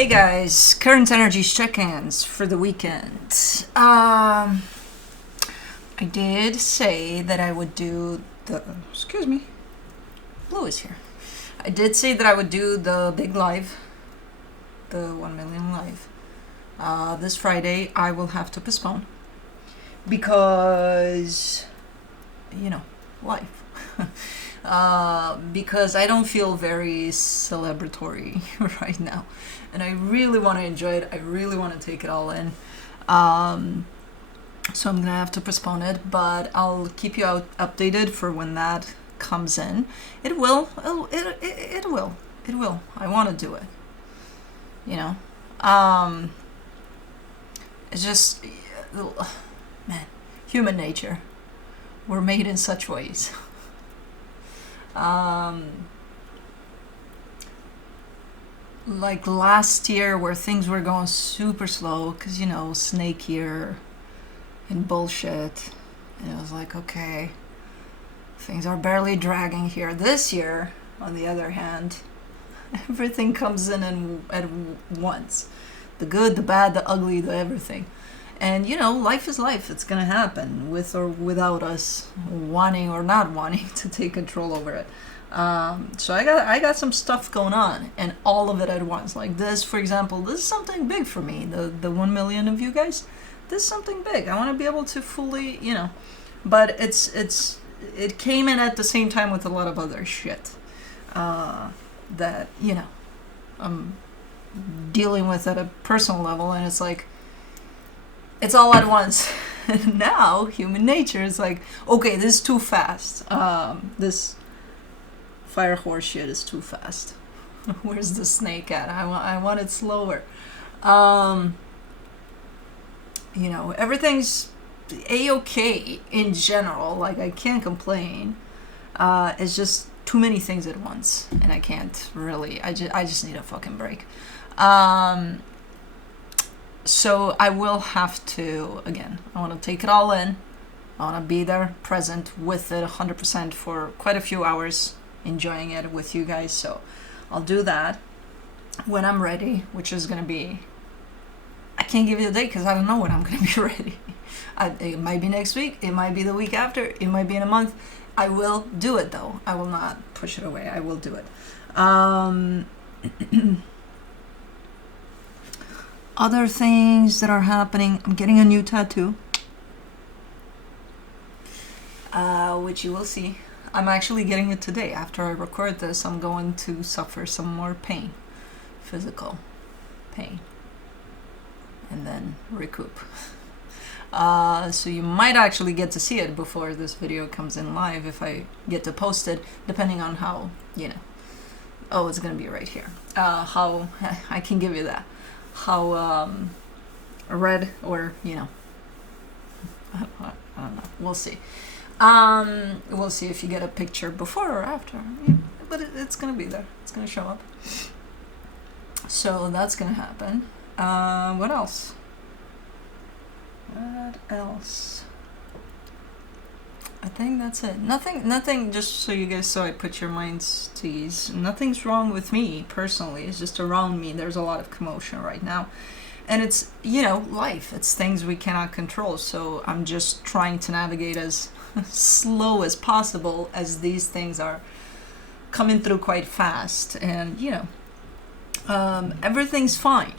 Hey guys, current energies check-ins for the weekend. I did say that I would do the, excuse me, Blue is here. I did say that I would do the big live, the 1 million live. This Friday I will have to postpone because, you know, life. Because I don't feel very celebratory right now, and I really want to enjoy it. I really want to take it all in. So I'm gonna have to postpone it, but I'll keep you updated for when that comes in. It will. It will. It will. I want to do it. You know. It's just, man, human nature. We're made in such ways. Like last year where things were going super slow because, you know, snake year and bullshit, and it was like, okay, things are barely dragging here. This year, on the other hand, everything comes in at once. The good, the bad, the ugly, the everything. And, you know, life is life. It's going to happen with or without us wanting or not wanting to take control over it. So I got some stuff going on, and all of it at once. Like this, for example, this is something big for me. The 1 million of you guys, this is something big. I want to be able to fully, you know, but it came in at the same time with a lot of other shit that, you know, I'm dealing with at a personal level, and it's like, it's all at once. And now human nature is like, okay, this is too fast. This fire horse shit is too fast. Where's the snake at? I want it slower. You know, everything's a-okay in general. Like, I can't complain. It's just too many things at once, and I can't really. I just need a fucking break. So I will have to, again, I want to take it all in. I want to be there, present with it 100% for quite a few hours, enjoying it with you guys. So I'll do that when I'm ready, which is going to be, I can't give you a date because I don't know when I'm going to be ready. It might be next week. It might be the week after. It might be in a month. I will do it, though. I will not push it away. I will do it. Other things that are happening. I'm getting a new tattoo, which you will see. I'm actually getting it today. After I record this, I'm going to suffer some more pain, physical pain, and then recoup. So you might actually get to see it before this video comes in live if I get to post it, depending on how, you know. Oh, it's gonna be right here. How I can give you that. How red, or, you know, I don't know. We'll see. We'll see if you get a picture before or after. Yeah, but it's gonna be there. It's gonna show up. So that's gonna happen. What else? What else? I think that's it. Nothing, just so you guys, so I put your minds to ease. Nothing's wrong with me, personally. It's just around me. There's a lot of commotion right now. And it's, you know, life. It's things we cannot control. So I'm just trying to navigate as slow as possible as these things are coming through quite fast. And, you know, everything's fine.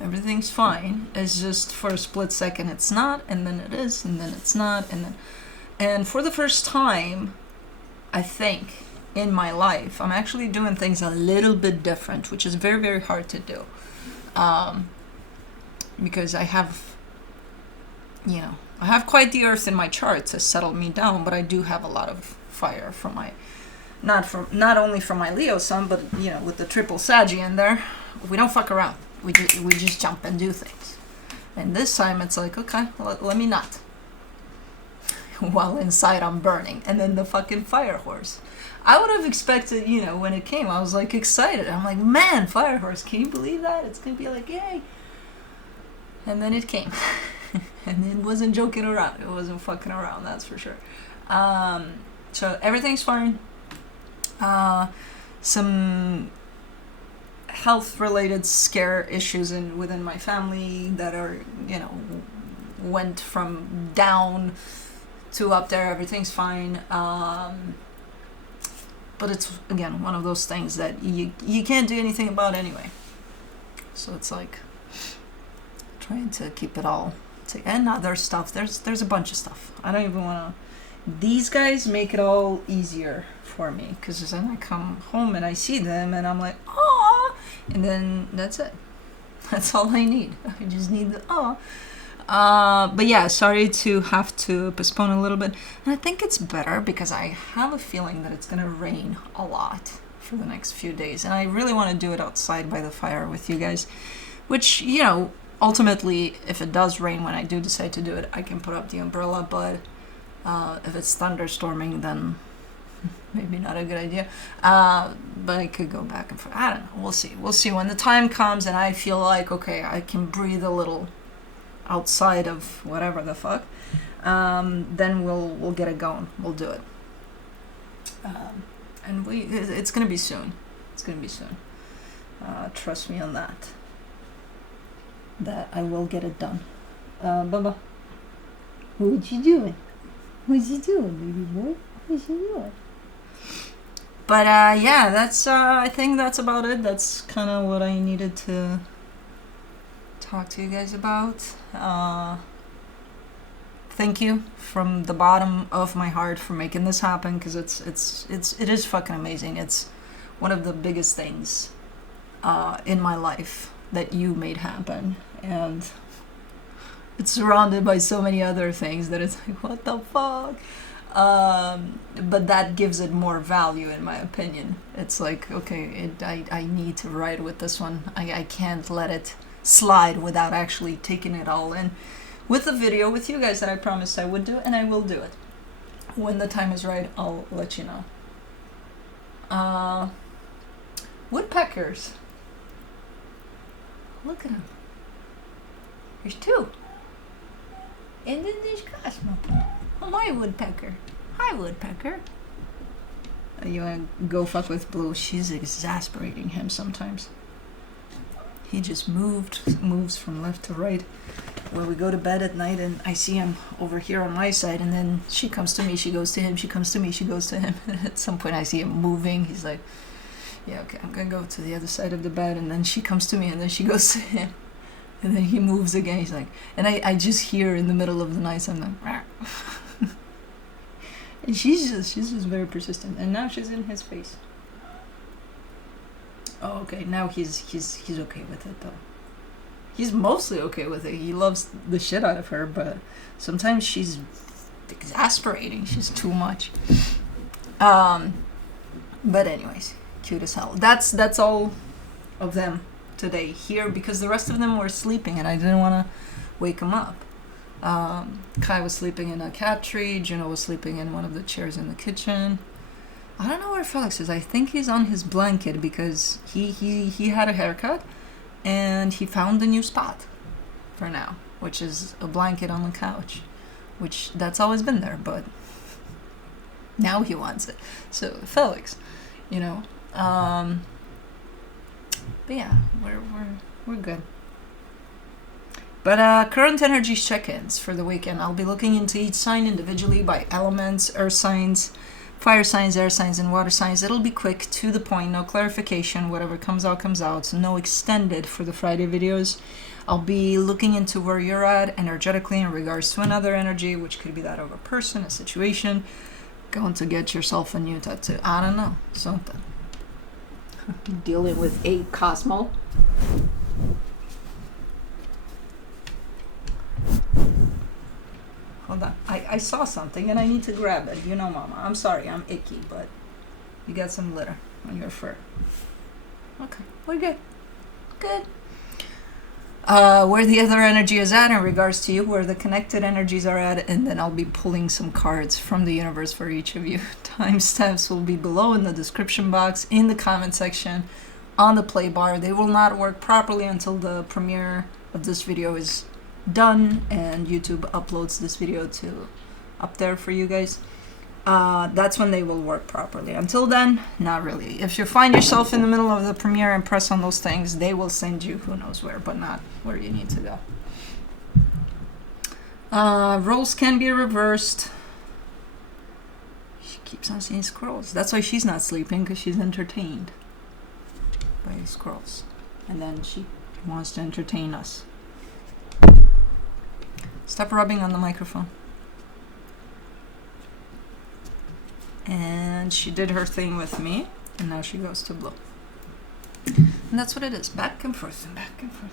Everything's fine. It's just for a split second it's not, and then it is, and then it's not, and then... And for the first time, I think, in my life, I'm actually doing things a little bit different, which is very, very hard to do. Because I have, you know, I have quite the earth in my chart to settle me down, but I do have a lot of fire from my, not only from my Leo sun, but, you know, with the triple Saggy in there, we don't fuck around. We just jump and do things. And this time it's like, okay, let me not. While inside I'm burning. And then the fucking fire horse. I would have expected, you know, when it came, I was like excited. I'm like, man, fire horse, can you believe that? It's gonna be like, yay. And then it came. And it wasn't joking around. It wasn't fucking around, that's for sure. So everything's fine. Some health related scare issues within my family that are, you know, went from down to up there. Everything's fine. But it's, again, one of those things that you can't do anything about anyway. So it's like trying to keep it all and other stuff. There's a bunch of stuff. I don't even want to. These guys make it all easier for me, because then I come home and I see them and I'm like, oh, and then that's it. That's all I need. I just need the oh. But yeah, sorry to have to postpone a little bit. And I think it's better because I have a feeling that it's gonna rain a lot for the next few days, and I really want to do it outside by the fire with you guys, which, you know, ultimately, if it does rain when I do decide to do it, I can put up the umbrella, but if it's thunderstorming, then maybe not a good idea. But I could go back and forth. I don't know. We'll see. We'll see when the time comes and I feel like, okay, I can breathe a little outside of whatever the fuck. Then we'll get it going. We'll do it. And it's gonna be soon. It's gonna be soon. Trust me on that. That I will get it done. Bubba, what you doing? What you doing, baby boy? What you doing? But yeah, that's I think that's about it. That's kind of what I needed to talk to you guys about. Thank you from the bottom of my heart for making this happen, because it is fucking amazing. It's one of the biggest things in my life that you made happen, and it's surrounded by so many other things that it's like, what the fuck? But that gives it more value, in my opinion. It's like, okay, I need to ride with this one. I can't let it slide without actually taking it all in with the video with you guys that I promised I would do, and I will do it. When the time is right, I'll let you know. Woodpeckers. Look at them. There's two. And then there's Cosmo. Oh, my woodpecker. Hi, woodpecker. You wanna go fuck with Blue? She's exasperating him sometimes. He just moves from left to right. When we go to bed at night and I see him over here on my side, and then she comes to me, she goes to him, she comes to me, she goes to him. At some point I see him moving. He's like, yeah, okay, I'm gonna go to the other side of the bed, and then she comes to me, and then she goes to him. And then he moves again. He's like, and I just hear in the middle of the night something. And she's just very persistent. And now she's in his face. Oh, okay. Now he's okay with it, though. He's mostly okay with it. He loves the shit out of her, but sometimes she's exasperating. She's too much. But anyways, cute as hell. That's all of them today here, because the rest of them were sleeping and I didn't want to wake them up. Kai was sleeping in a cat tree. Juno was sleeping in one of the chairs in the kitchen. I don't know where Felix is. I think he's on his blanket because he had a haircut and he found a new spot for now, which is a blanket on the couch, which that's always been there, but now he wants it. So Felix, you know, but yeah, we're good. But current energy check-ins for the weekend. I'll be looking into each sign individually by elements, earth signs, fire signs, air signs, and water signs. It'll be quick, to the point, no clarification. Whatever comes out, comes out. So no extended for the Friday videos. I'll be looking into where you're at energetically in regards to another energy, which could be that of a person, a situation. Going to get yourself a new tattoo. I don't know. Something. Dealing with a Cosmo. Hold on. I saw something and I need to grab it. You know, Mama. I'm sorry. I'm icky, but you got some litter on your fur. Okay. We're good. Good. Where the other energy is at in regards to you, where the connected energies are at, and then I'll be pulling some cards from the universe for each of you. Timestamps will be below in the description box, in the comment section, on the play bar. They will not work properly until the premiere of this video is done and YouTube uploads this video to up there for you guys. that's when they will work properly. Until then, not really. If you find yourself in the middle of the premiere and press on those things, they will send you who knows where, but not where you need to go. Roles can be reversed. She keeps on seeing scrolls. That's why she's not sleeping, because she's entertained by scrolls. And then she wants to entertain us. Stop rubbing on the microphone. And she did her thing with me, and now she goes to blue. And that's what it is. Back and forth and back and forth.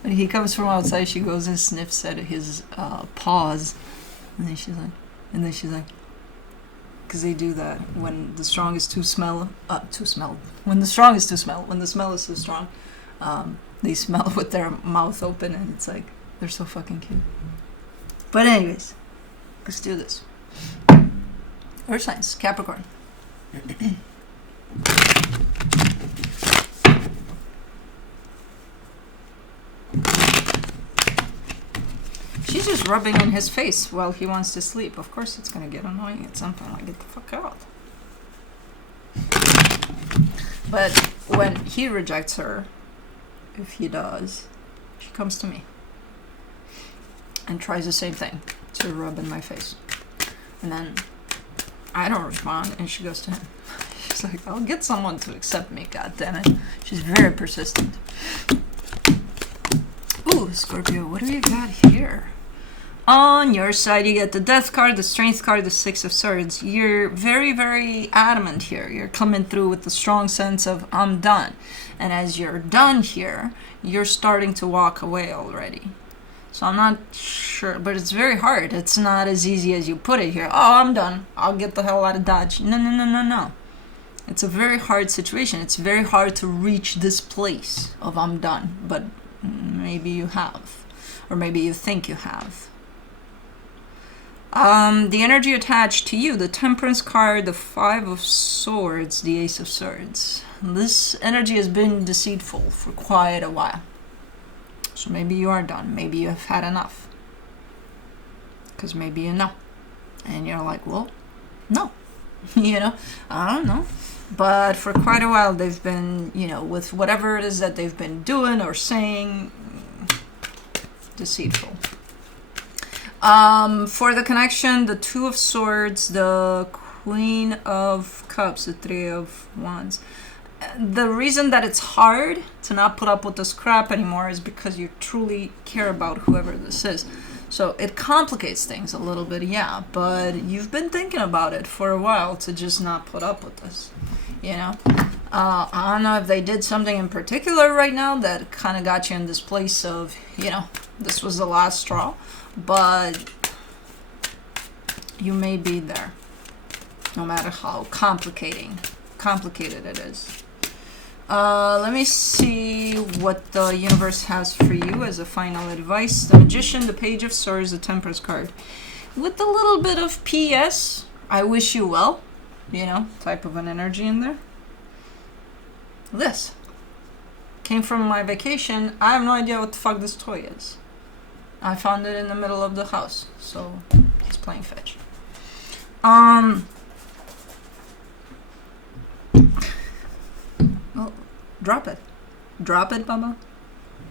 When he comes from outside, she goes and sniffs at his paws, and then she's like, because they do that when the strong is when the strong is too smell, when the smell is too strong, they smell with their mouth open, and it's like, they're so fucking cute. But anyways, let's do this. Earth signs, Capricorn. She's just rubbing in his face while he wants to sleep. Of course it's going to get annoying at some point. Like, get the fuck out. But when he rejects her, if he does, she comes to me and tries the same thing, to rub in my face. And then I don't respond, and she goes to him. She's like, I'll get someone to accept me, goddammit. She's very persistent. Ooh, Scorpio, what do you got here? On your side, you get the Death card, the Strength card, the Six of Swords. You're very, very adamant here. You're coming through with the strong sense of, I'm done. And as you're done here, you're starting to walk away already. So I'm not sure, but it's very hard. It's not as easy as you put it here. Oh, I'm done. I'll get the hell out of Dodge. No, no, no, no, no. It's a very hard situation. It's very hard to reach this place of I'm done. But maybe you have. Or maybe you think you have. The energy attached to you, the Temperance card, the Five of Swords, the Ace of Swords. This energy has been deceitful for quite a while. So maybe you are done. Maybe you have had enough. Because maybe you know. And you're like, well, no. You know, I don't know. But for quite a while, they've been, you know, with whatever it is that they've been doing or saying, deceitful. For the connection, the Two of Swords, the Queen of Cups, the Three of Wands. The reason that it's hard to not put up with this crap anymore is because you truly care about whoever this is. So it complicates things a little bit, yeah, but you've been thinking about it for a while to just not put up with this, you know? I don't know if they did something in particular right now that kind of got you in this place of, you know, this was the last straw, but you may be there, no matter how complicated it is. Let me see what the universe has for you as a final advice. The Magician, the Page of Swords, the Temperance card. With a little bit of PS, I wish you well, you know, type of an energy in there. This came from my vacation. I have no idea what the fuck this toy is. I found it in the middle of the house, so he's playing fetch. Well, drop it. Drop it, Bubba.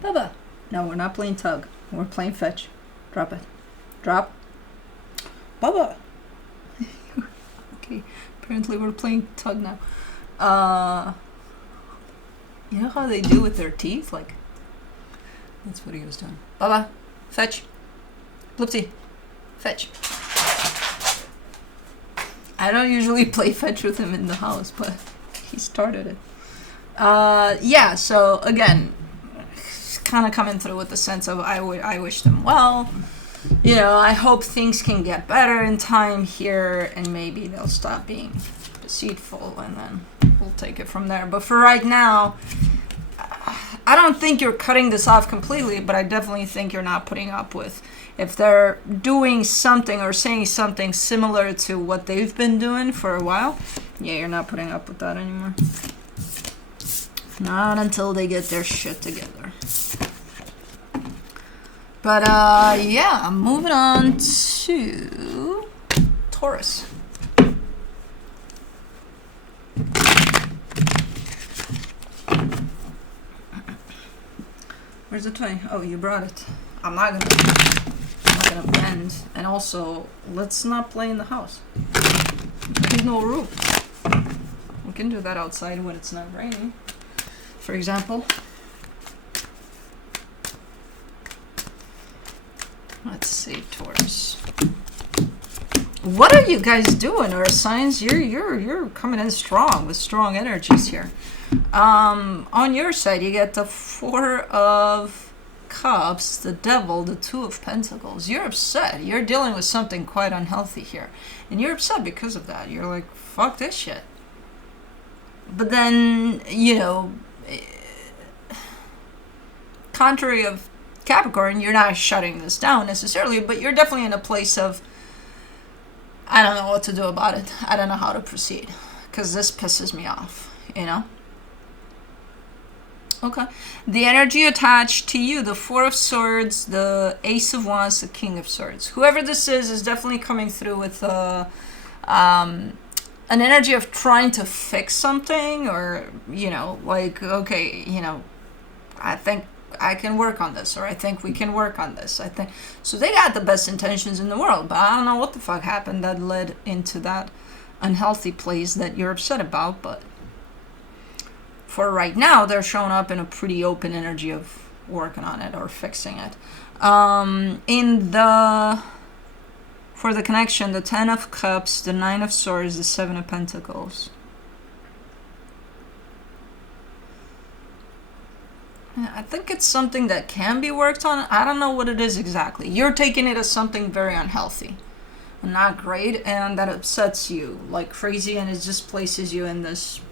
Bubba. No, we're not playing tug. We're playing fetch. Drop it. Drop. Bubba. Okay, apparently we're playing tug now. You know how they do with their teeth? Like, that's what he was doing. Bubba, fetch. Bloopsy, fetch. I don't usually play fetch with him in the house, but he started it. Yeah, so again, kind of coming through with the sense of I wish them well. You know, I hope things can get better in time here, and maybe they'll stop being deceitful, and then we'll take it from there. But for right now, I don't think you're cutting this off completely, but I definitely think you're not putting up with, if they're doing something or saying something similar to what they've been doing for a while, yeah, you're not putting up with that anymore. Not until they get their shit together. But yeah, I'm moving on to Taurus. Where's the 20? Oh, you brought it. I'm not gonna bend. And also, let's not play in the house. There's no room. We can do that outside when it's not raining, for example. Let's see, Taurus. What are you guys doing, Earth signs? You're coming in strong with strong energies here. On your side, you get the 4 of Cups, the Devil, the 2 of Pentacles. You're upset. You're dealing with something quite unhealthy here, and you're upset because of that. You're like, fuck this shit. But then, you know, contrary of Capricorn, you're not shutting this down necessarily, but you're definitely in a place of, I don't know what to do about it. I don't know how to proceed, because this pisses me off, you know? Okay. The energy attached to you, the 4 of Swords, the Ace of Wands, the King of Swords. Whoever this is definitely coming through with an energy of trying to fix something, or, you know, like, okay, you know, I think I can work on this, or I think we can work on this. I think so. They got the best intentions in the world, but I don't know what the fuck happened that led into that unhealthy place that you're upset about. But for right now, they're showing up in a pretty open energy of working on it or fixing it. For the connection, the 10 of Cups, the 9 of Swords, the 7 of Pentacles. I think it's something that can be worked on. I don't know what it is exactly. You're taking it as something very unhealthy, not great, and that upsets you like crazy, and it just places you in this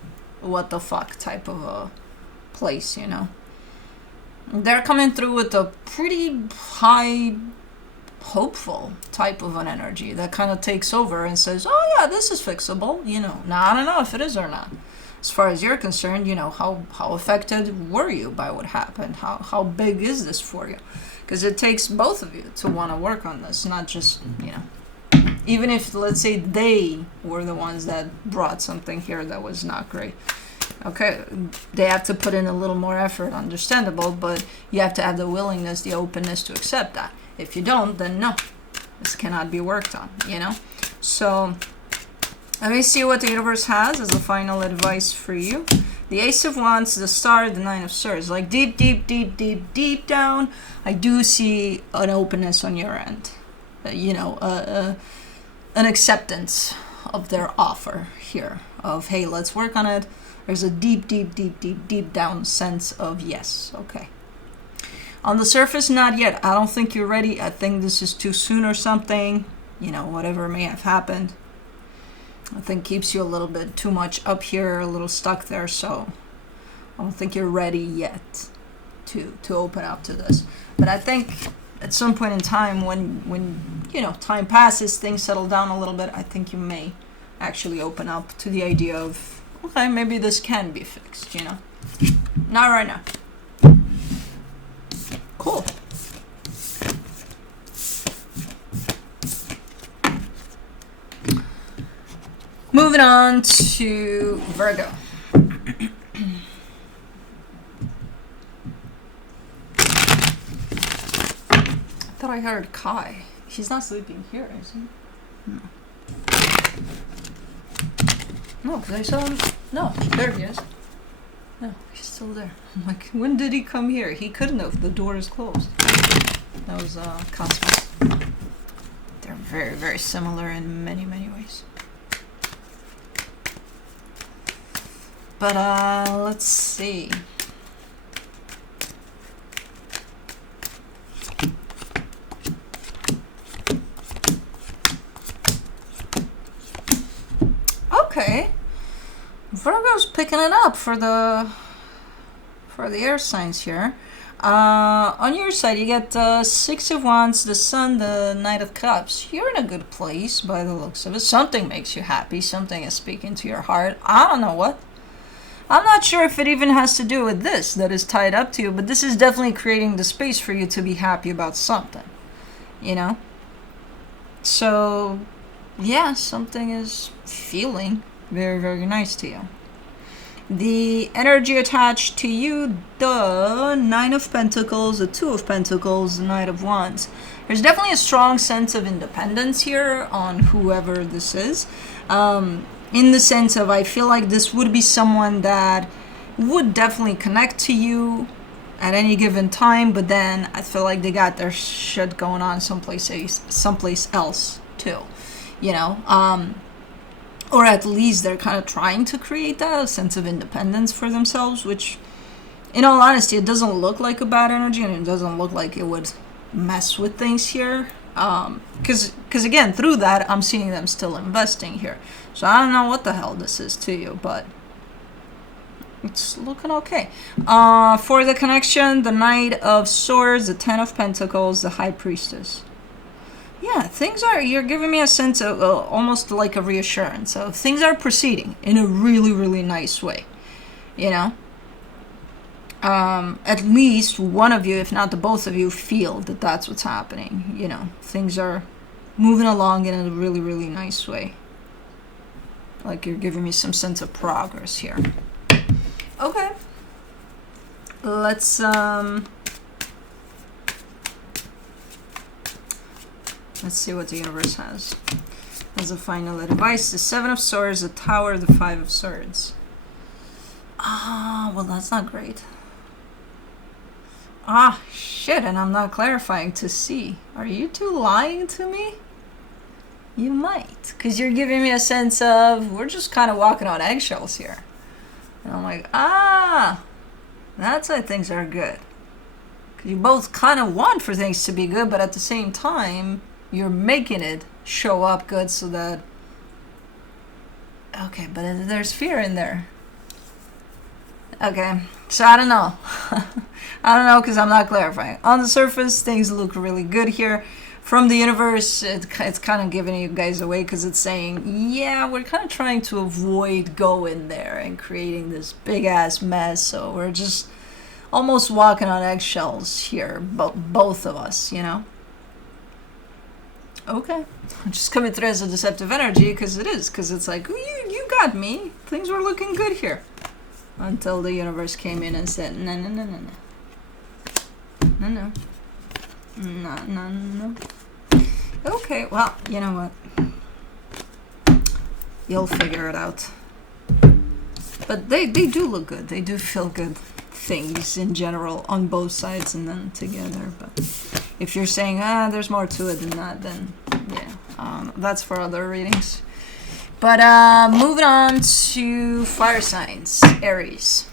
what the fuck type of a place, you know. They're coming through with a pretty high hopeful type of an energy that kind of takes over and says, oh yeah, this is fixable, you know. Now I don't know if it is or not. As far as you're concerned, you know, how affected were you by what happened? How big is this for you? Because it takes both of you to want to work on this, not just, you know, even if, let's say, they were the ones that brought something here that was not great. Okay, they have to put in a little more effort, understandable, but you have to have the willingness, the openness to accept that. If you don't, then no, this cannot be worked on, you know? So let me see what the universe has as the final advice for you. The Ace of Wands, the Star, the 9 of Swords. Like deep down, I do see an openness on your end. You know, an acceptance of their offer here. Of, hey, let's work on it. There's a deep down sense of yes, okay. On the surface, not yet. I don't think you're ready. I think this is too soon or something. You know, whatever may have happened, I think keeps you a little bit too much up here, a little stuck there, so I don't think you're ready yet to open up to this. But I think at some point in time when you know, time passes, things settle down a little bit, I think you may actually open up to the idea of, okay, maybe this can be fixed, you know. Not right now. Cool. Moving on to Virgo. I thought I heard Kai. He's not sleeping here, is he? No. No, because I saw him. No, there he is. No, he's still there. I'm like, when did he come here? He couldn't have. The door is closed. That was Cosmos. They're very, very similar in many, many ways. But let's see. Okay. Virgo's picking it up for the air signs here. On your side, you get the 6 of Wands, the Sun, the Knight of Cups. You're in a good place by the looks of it. Something makes you happy. Something is speaking to your heart. I don't know what. I'm not sure if it even has to do with this that is tied up to you, but this is definitely creating the space for you to be happy about something, you know? So, yeah, something is feeling very, very nice to you. The energy attached to you, the Nine of Pentacles, the Two of Pentacles, the Knight of Wands. There's definitely a strong sense of independence here on whoever this is. In the sense of, I feel like this would be someone that would definitely connect to you at any given time, but then I feel like they got their shit going on someplace else too, you know? Or at least they're kind of trying to create that, a sense of independence for themselves, which, in all honesty, it doesn't look like a bad energy, and it doesn't look like it would mess with things here. Because again, through that, I'm seeing them still investing here. So I don't know what the hell this is to you, but it's looking okay. For the connection, the Knight of Swords, the Ten of Pentacles, the High Priestess. Yeah, things are, you're giving me a sense of almost like a reassurance of things are proceeding in a really, really nice way, you know? At least one of you, if not the both of you, feel that that's what's happening, you know? Things are moving along in a really, really nice way. Like you're giving me some sense of progress here. Okay. Let's see what the universe has as a final advice. The Seven of Swords, the Tower, the Five of Swords. Ah, well, that's not great. Ah, shit, and I'm not clarifying to see. Are you two lying to me? You might, because you're giving me a sense of, we're just kind of walking on eggshells here. And I'm like, ah, that's why things are good. Because you both kind of want for things to be good, but at the same time, you're making it show up good so that... Okay, but there's fear in there. Okay, so I don't know. I don't know because I'm not clarifying. On the surface, things look really good here. From the universe, it's kind of giving you guys away because it's saying, yeah, we're kind of trying to avoid going there and creating this big-ass mess. So we're just almost walking on eggshells here, both of us, you know? Okay, I'm just coming through as a deceptive energy because it is, because it's like, you got me. Things were looking good here. Until the universe came in and said, no, no, no, no, no. No, no. No, no, no. Okay, well, you know what? You'll figure it out. But they do look good. They do feel good things in general on both sides and then together. But if you're saying, there's more to it than that, then yeah, that's for other readings. But moving on to fire signs, Aries.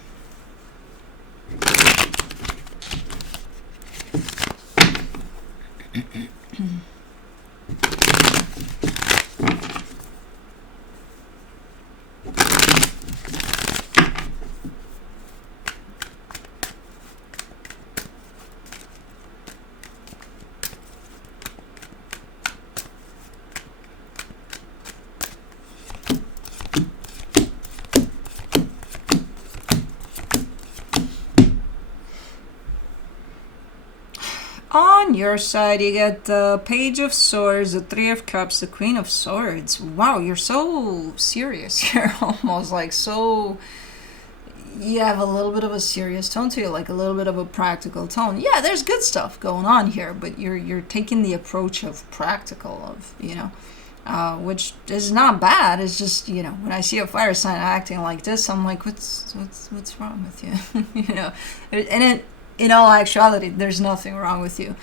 On your side, you get the Page of Swords, the Three of Cups, the Queen of Swords. Wow, you're so serious. You're almost like so... You have a little bit of a serious tone to you, like a little bit of a practical tone. Yeah, there's good stuff going on here, but you're taking the approach of practical, of, you know, which is not bad. It's just, you know, when I see a fire sign acting like this, I'm like, what's wrong with you? You know, and in all actuality, there's nothing wrong with you,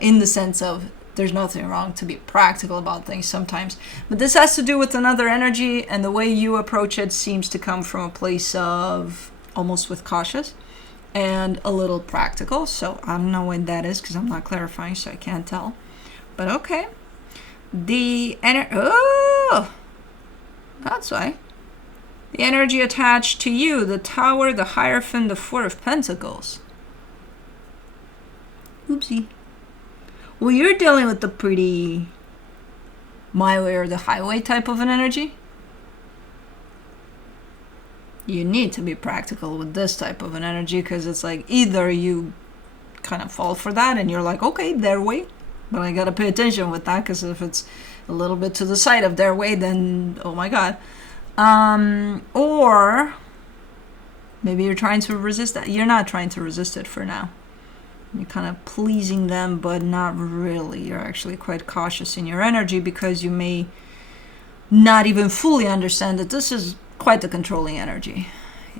in the sense of there's nothing wrong to be practical about things sometimes. But this has to do with another energy, and the way you approach it seems to come from a place of almost with cautious and a little practical. So I don't know when that is because I'm not clarifying, so I can't tell. But okay. Oh! That's why. The energy attached to you, the Tower, the Hierophant, the Four of Pentacles. Oopsie. Well, you're dealing with the pretty my way or the highway type of an energy. you need to be practical with this type of an energy, because it's like either you kind of fall for that and you're like, okay, their way, but I gotta pay attention with that, because if it's a little bit to the side of their way, then oh my god. Or maybe you're trying to resist that. You're not trying to resist it for now. You're kind of pleasing them, but not really. You're actually quite cautious in your energy, because you may not even fully understand that this is quite the controlling energy,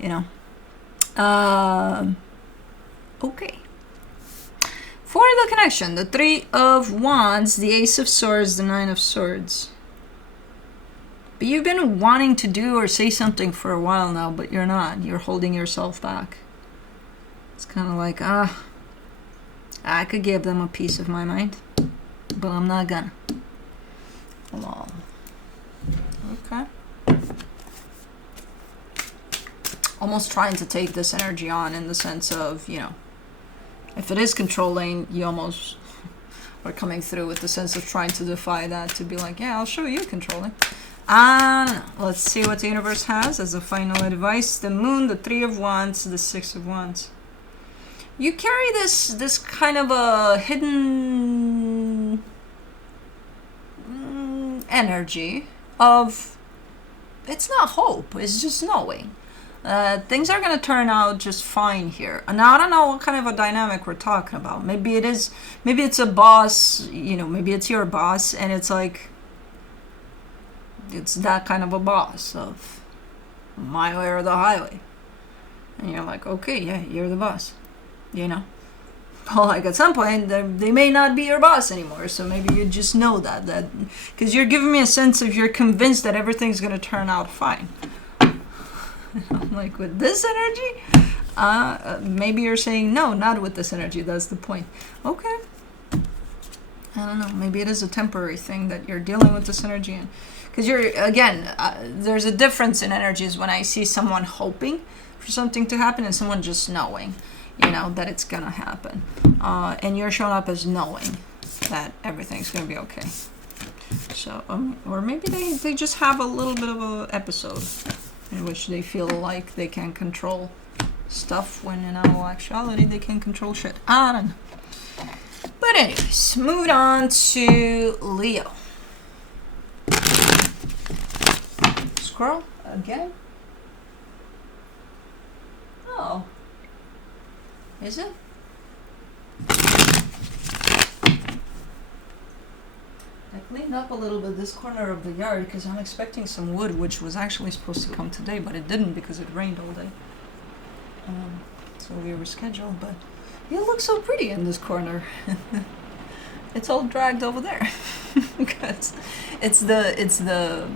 you know. Okay. For the connection, the Three of Wands, the Ace of Swords, the Nine of Swords. But you've been wanting to do or say something for a while now, but you're not. You're holding yourself back. It's kind of like, I could give them a piece of my mind, but I'm not gonna. Lol. Okay. Almost trying to take this energy on, in the sense of, you know, if it is controlling, you almost are coming through with the sense of trying to defy that, to be like, yeah, I'll show you controlling. Let's see what the universe has as a final advice. The Moon, the Three of Wands, the Six of Wands. You carry this kind of a hidden energy of, it's not hope, it's just knowing. Things are going to turn out just fine here. Now, I don't know what kind of a dynamic we're talking about. Maybe it's a boss, you know, maybe it's your boss, and it's like, it's that kind of a boss of my way or the highway. And you're like, okay, yeah, you're the boss, you know. Well, like at some point, they may not be your boss anymore, so maybe you just know that because you're giving me a sense of, you're convinced that everything's going to turn out fine. I'm like, with this energy? Maybe you're saying, no, not with this energy. That's the point. Okay. I don't know. Maybe it is a temporary thing that you're dealing with this energy in. Because you're, again, there's a difference in energies when I see someone hoping for something to happen and someone just knowing, you know, that it's going to happen. And you're showing up as knowing that everything's going to be okay. So, or maybe they just have a little bit of an episode in which they feel like they can control stuff, when in all actuality they can control shit. I don't know. But anyways, moving on to Leo. Squirrel again? Oh. Is it? I cleaned up a little bit this corner of the yard because I'm expecting some wood, which was actually supposed to come today, but it didn't because it rained all day. So we rescheduled, but it looks so pretty in this corner. It's all dragged over there because it's the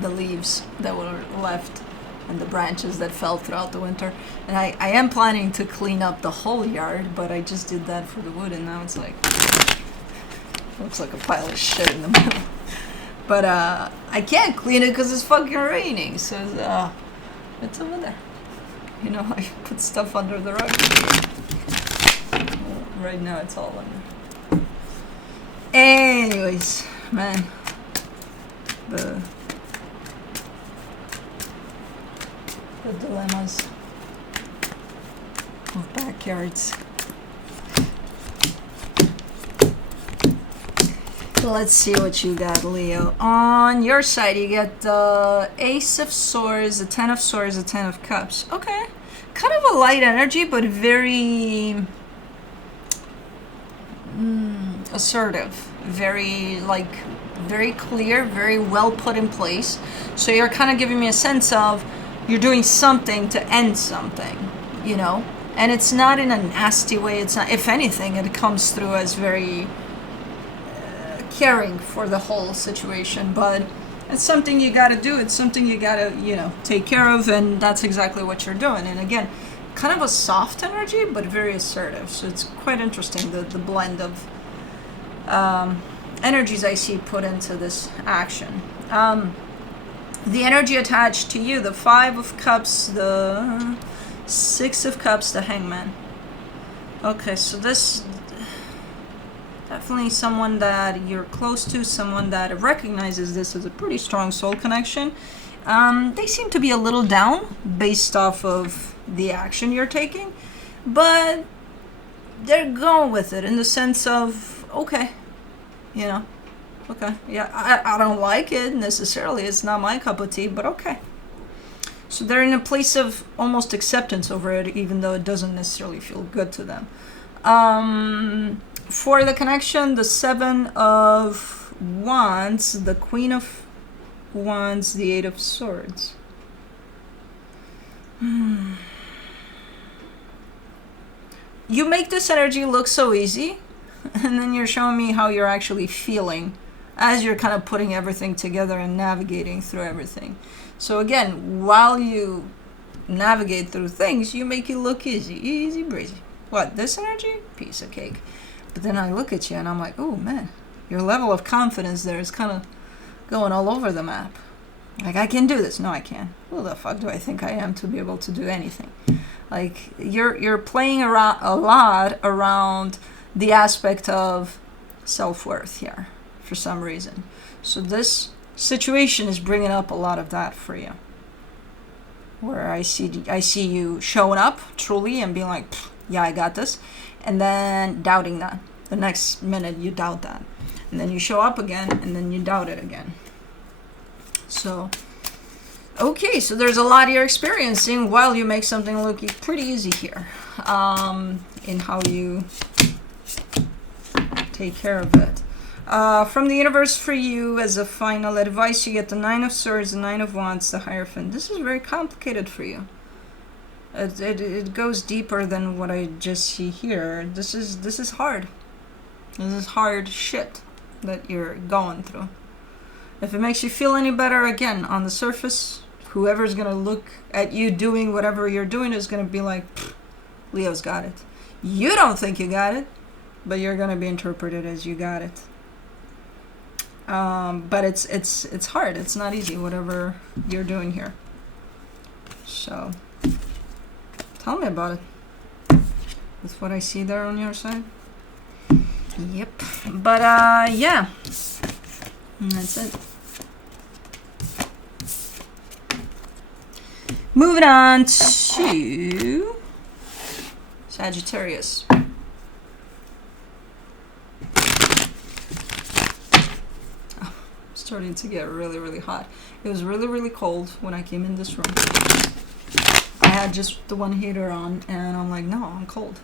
leaves that were left and the branches that fell throughout the winter. And I am planning to clean up the whole yard, but I just did that for the wood, and now it's like, looks like a pile of shit in the middle. But I can't clean it because it's fucking raining, so it's over there. You know, I put stuff under the rug. Well, right now it's all under. Anyways, man, the dilemmas of backyards. Let's see what you got, Leo. On your side, you get the Ace of Swords, the Ten of Swords, the Ten of Cups. Okay. Kind of a light energy, but very assertive. Very clear, very well put in place. So you're kind of giving me a sense of you're doing something to end something, you know? And it's not in a nasty way. It's not, if anything, it comes through as very caring for the whole situation, but it's something you got to do. It's something you got to, you know, take care of, and that's exactly what you're doing. And again, kind of a soft energy, but very assertive. So it's quite interesting, the blend of energies I see put into this action. The energy attached to you, the Five of Cups, the Six of Cups, the Hangman. Okay, so this definitely someone that you're close to, someone that recognizes this as a pretty strong soul connection, They seem to be a little down based off of the action you're taking, but they're going with it in the sense of, okay, you know, okay, yeah, I don't like it necessarily. It's not my cup of tea, but okay. So they're in a place of almost acceptance over it, even though it doesn't necessarily feel good to them. For the connection, the Seven of Wands, the Queen of Wands, the Eight of Swords. You make this energy look so easy, and then you're showing me how you're actually feeling as you're kind of putting everything together and navigating through everything. So again, while you navigate through things, you make it look easy, easy breezy. What, this energy? Piece of cake. But then I look at you and I'm like, oh man, your level of confidence there is kind of going all over the map. Like, I can do this. No, I can't. Who the fuck do I think I am to be able to do anything? Like, you're playing around a lot around the aspect of self-worth here for some reason. So this situation is bringing up a lot of that for you. Where I see you showing up truly and being like, yeah, I got this. And then doubting that. The next minute you doubt that. And then you show up again and then you doubt it again. So, okay, so there's a lot you're experiencing while you make something look pretty easy here. In how you take care of it. From the universe for you, as a final advice, you get the Nine of Swords, the Nine of Wands, the Hierophant. This is very complicated for you. It goes deeper than what I just see here. This is hard. This is hard shit that you're going through. If it makes you feel any better, again, on the surface, whoever's going to look at you doing whatever you're doing is going to be like, Leo's got it. You don't think you got it, but you're going to be interpreted as you got it. But it's hard. It's not easy, whatever you're doing here. So, tell me about it. With what I see there on your side. Yep. But, yeah. And that's it. Moving on to Sagittarius. Starting to get really, really hot. It was really, really cold when I came in this room. I had just the one heater on and I'm like, no, I'm cold.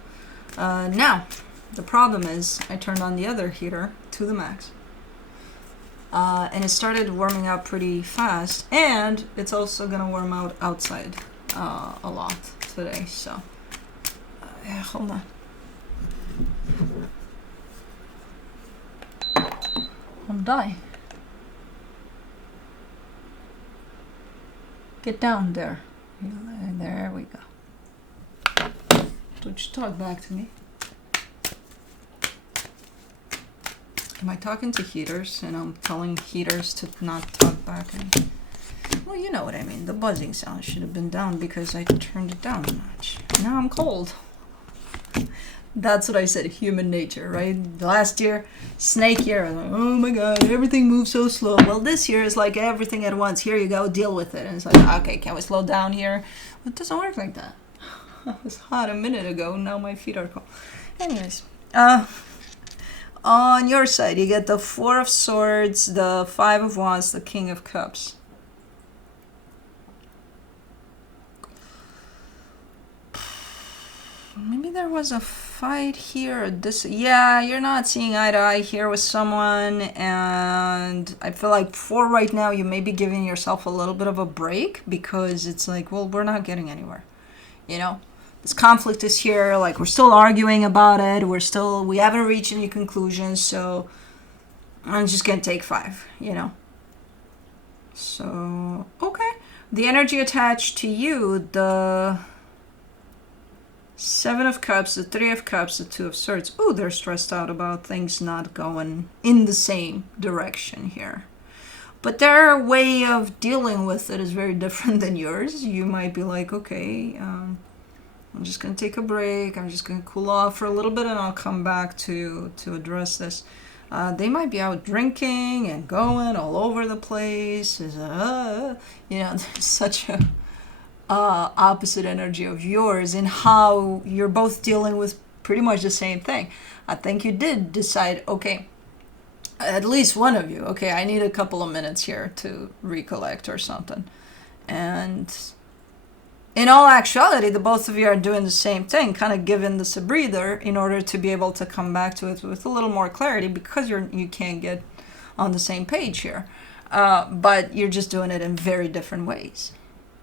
Now, the problem is I turned on the other heater to the max. And it started warming up pretty fast, and it's also gonna warm out outside a lot today, so yeah, hold on. I'm dying. Get down there. There we go. Don't you talk back to me. Am I talking to heaters and I'm telling heaters to not talk back? Well, you know what I mean. The buzzing sound should have been down because I turned it down a notch. Now I'm cold. That's what I said, human nature, right? Last year, snake year, I was like, oh my god, everything moves so slow. Well, this year is like everything at once. Here you go, deal with it. And it's like, okay, can we slow down here? Well, it doesn't work like that. I was hot a minute ago, now my feet are cold. Anyways, on your side, you get the Four of Swords, the Five of Wands, the King of Cups. Maybe there was a fight here. Yeah, you're not seeing eye to eye here with someone, and I feel like for right now, you may be giving yourself a little bit of a break because it's like, well, we're not getting anywhere, you know? This conflict is here, like we're still arguing about it, we haven't reached any conclusions, so I'm just gonna take 5, you know. So, okay. The energy attached to you, the Seven of Cups, the Three of Cups, the Two of Swords. Ooh, they're stressed out about things not going in the same direction here. But their way of dealing with it is very different than yours. You might be like, okay, I'm just going to take a break. I'm just going to cool off for a little bit and I'll come back to address this. They might be out drinking and going all over the place. You know, there's such a opposite energy of yours in how you're both dealing with pretty much the same thing. I think you did decide, okay, at least one of you, okay, I need a couple of minutes here to recollect or something. And in all actuality, the both of you are doing the same thing, kind of giving this a breather in order to be able to come back to it with a little more clarity, because you can't get on the same page here. But you're just doing it in very different ways.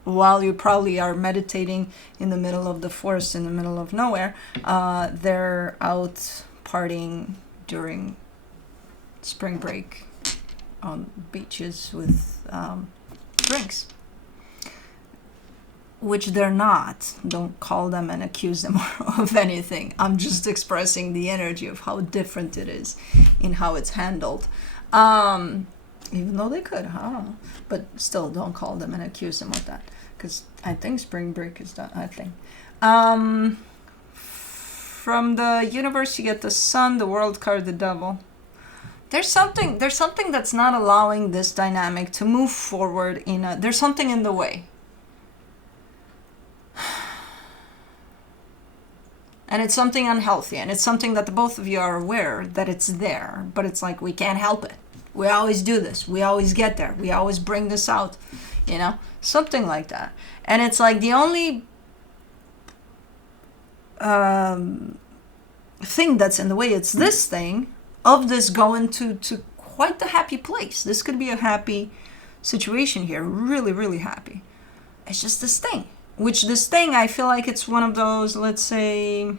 While you probably are meditating in the middle of the forest, in the middle of nowhere, they're out partying during spring break on beaches with drinks. Which they're not. Don't call them and accuse them of anything. I'm just expressing the energy of how different it is in how it's handled. Even though they could, but still don't call them and accuse them of that. Because I think spring break is done, I think. From the universe, you get the Sun, the World card, the Devil. There's something that's not allowing this dynamic to move forward. There's something in the way. And it's something unhealthy, and it's something that the both of you are aware that it's there, but it's like, we can't help it. We always do this. We always get there. We always bring this out, you know, something like that. And it's like the only thing that's in the way, it's this thing of this going to quite the happy place. This could be a happy situation here, really, really happy. It's just this thing. Which this thing, I feel like it's one of those, let's say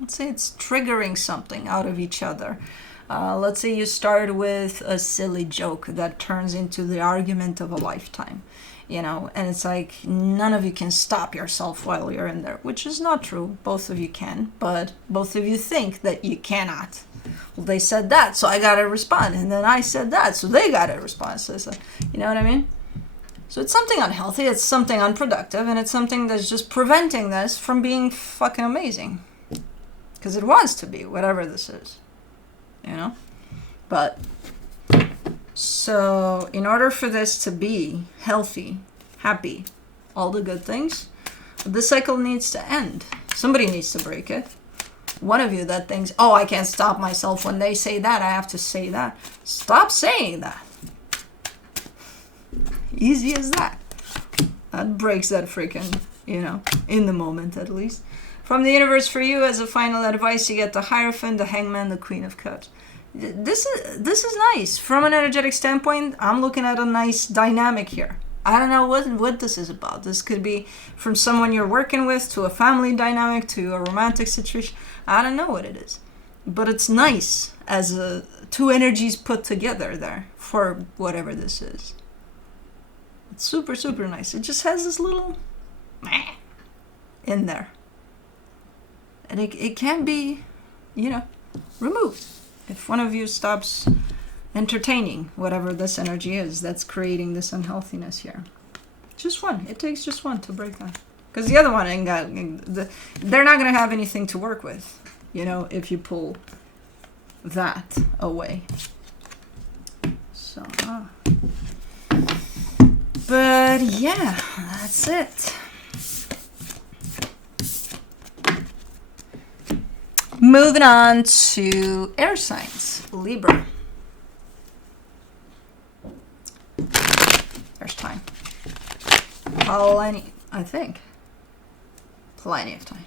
it's triggering something out of each other. Let's say you start with a silly joke that turns into the argument of a lifetime, you know, and it's like none of you can stop yourself while you're in there, which is not true. Both of you can, but both of you think that you cannot. Well, they said that, so I gotta respond, and then I said that, so they gotta respond. So it's like, you know what I mean? So it's something unhealthy, it's something unproductive, and it's something that's just preventing this from being fucking amazing. Because it wants to be, whatever this is. You know? But, so, in order for this to be healthy, happy, all the good things, this cycle needs to end. Somebody needs to break it. One of you that thinks, oh, I can't stop myself when they say that, I have to say that. Stop saying that. Easy as that. That breaks that freaking, you know, in the moment at least. From the universe for you, as a final advice, you get the Hierophant, the Hangman, the Queen of Cups. This is nice. From an energetic standpoint, I'm looking at a nice dynamic here. I don't know what this is about. This could be from someone you're working with, to a family dynamic, to a romantic situation. I don't know what it is. But it's nice as two energies put together there for whatever this is. It's super, super nice. It just has this little meh in there. And it can be, you know, removed. If one of you stops entertaining whatever this energy is that's creating this unhealthiness here. Just one. It takes just one to break that. Because the other one ain't got, they're not going to have anything to work with, you know, if you pull that away. So, but yeah, that's it. Moving on to air signs, Libra. There's time. Plenty, I think. Plenty of time.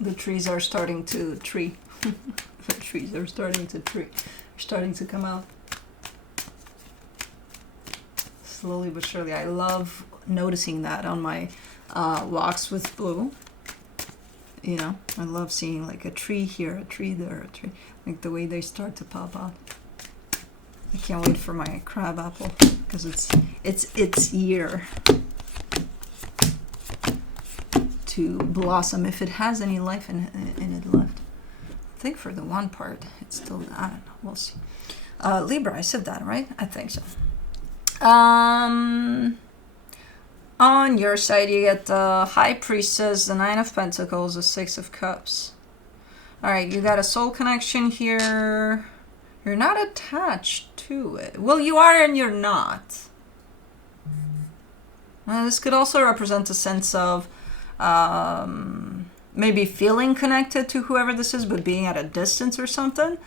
The trees are starting to tree. The trees are starting to tree. They're starting to come out. Slowly but surely. I love noticing that on my walks with Blue. You know, I love seeing like a tree here, a tree there, a tree. Like the way they start to pop out. I can't wait for my crab apple because it's year to blossom, if it has any life in it left. I think for the one part, it's still, I don't know, we'll see. Libra, I said that, right? I think so. On your side, you get the High Priestess, the Nine of Pentacles, the Six of Cups. All right, you got a soul connection here. You're not attached to it. Well, you are and you're not. This could also represent a sense of maybe feeling connected to whoever this is, but being at a distance or something.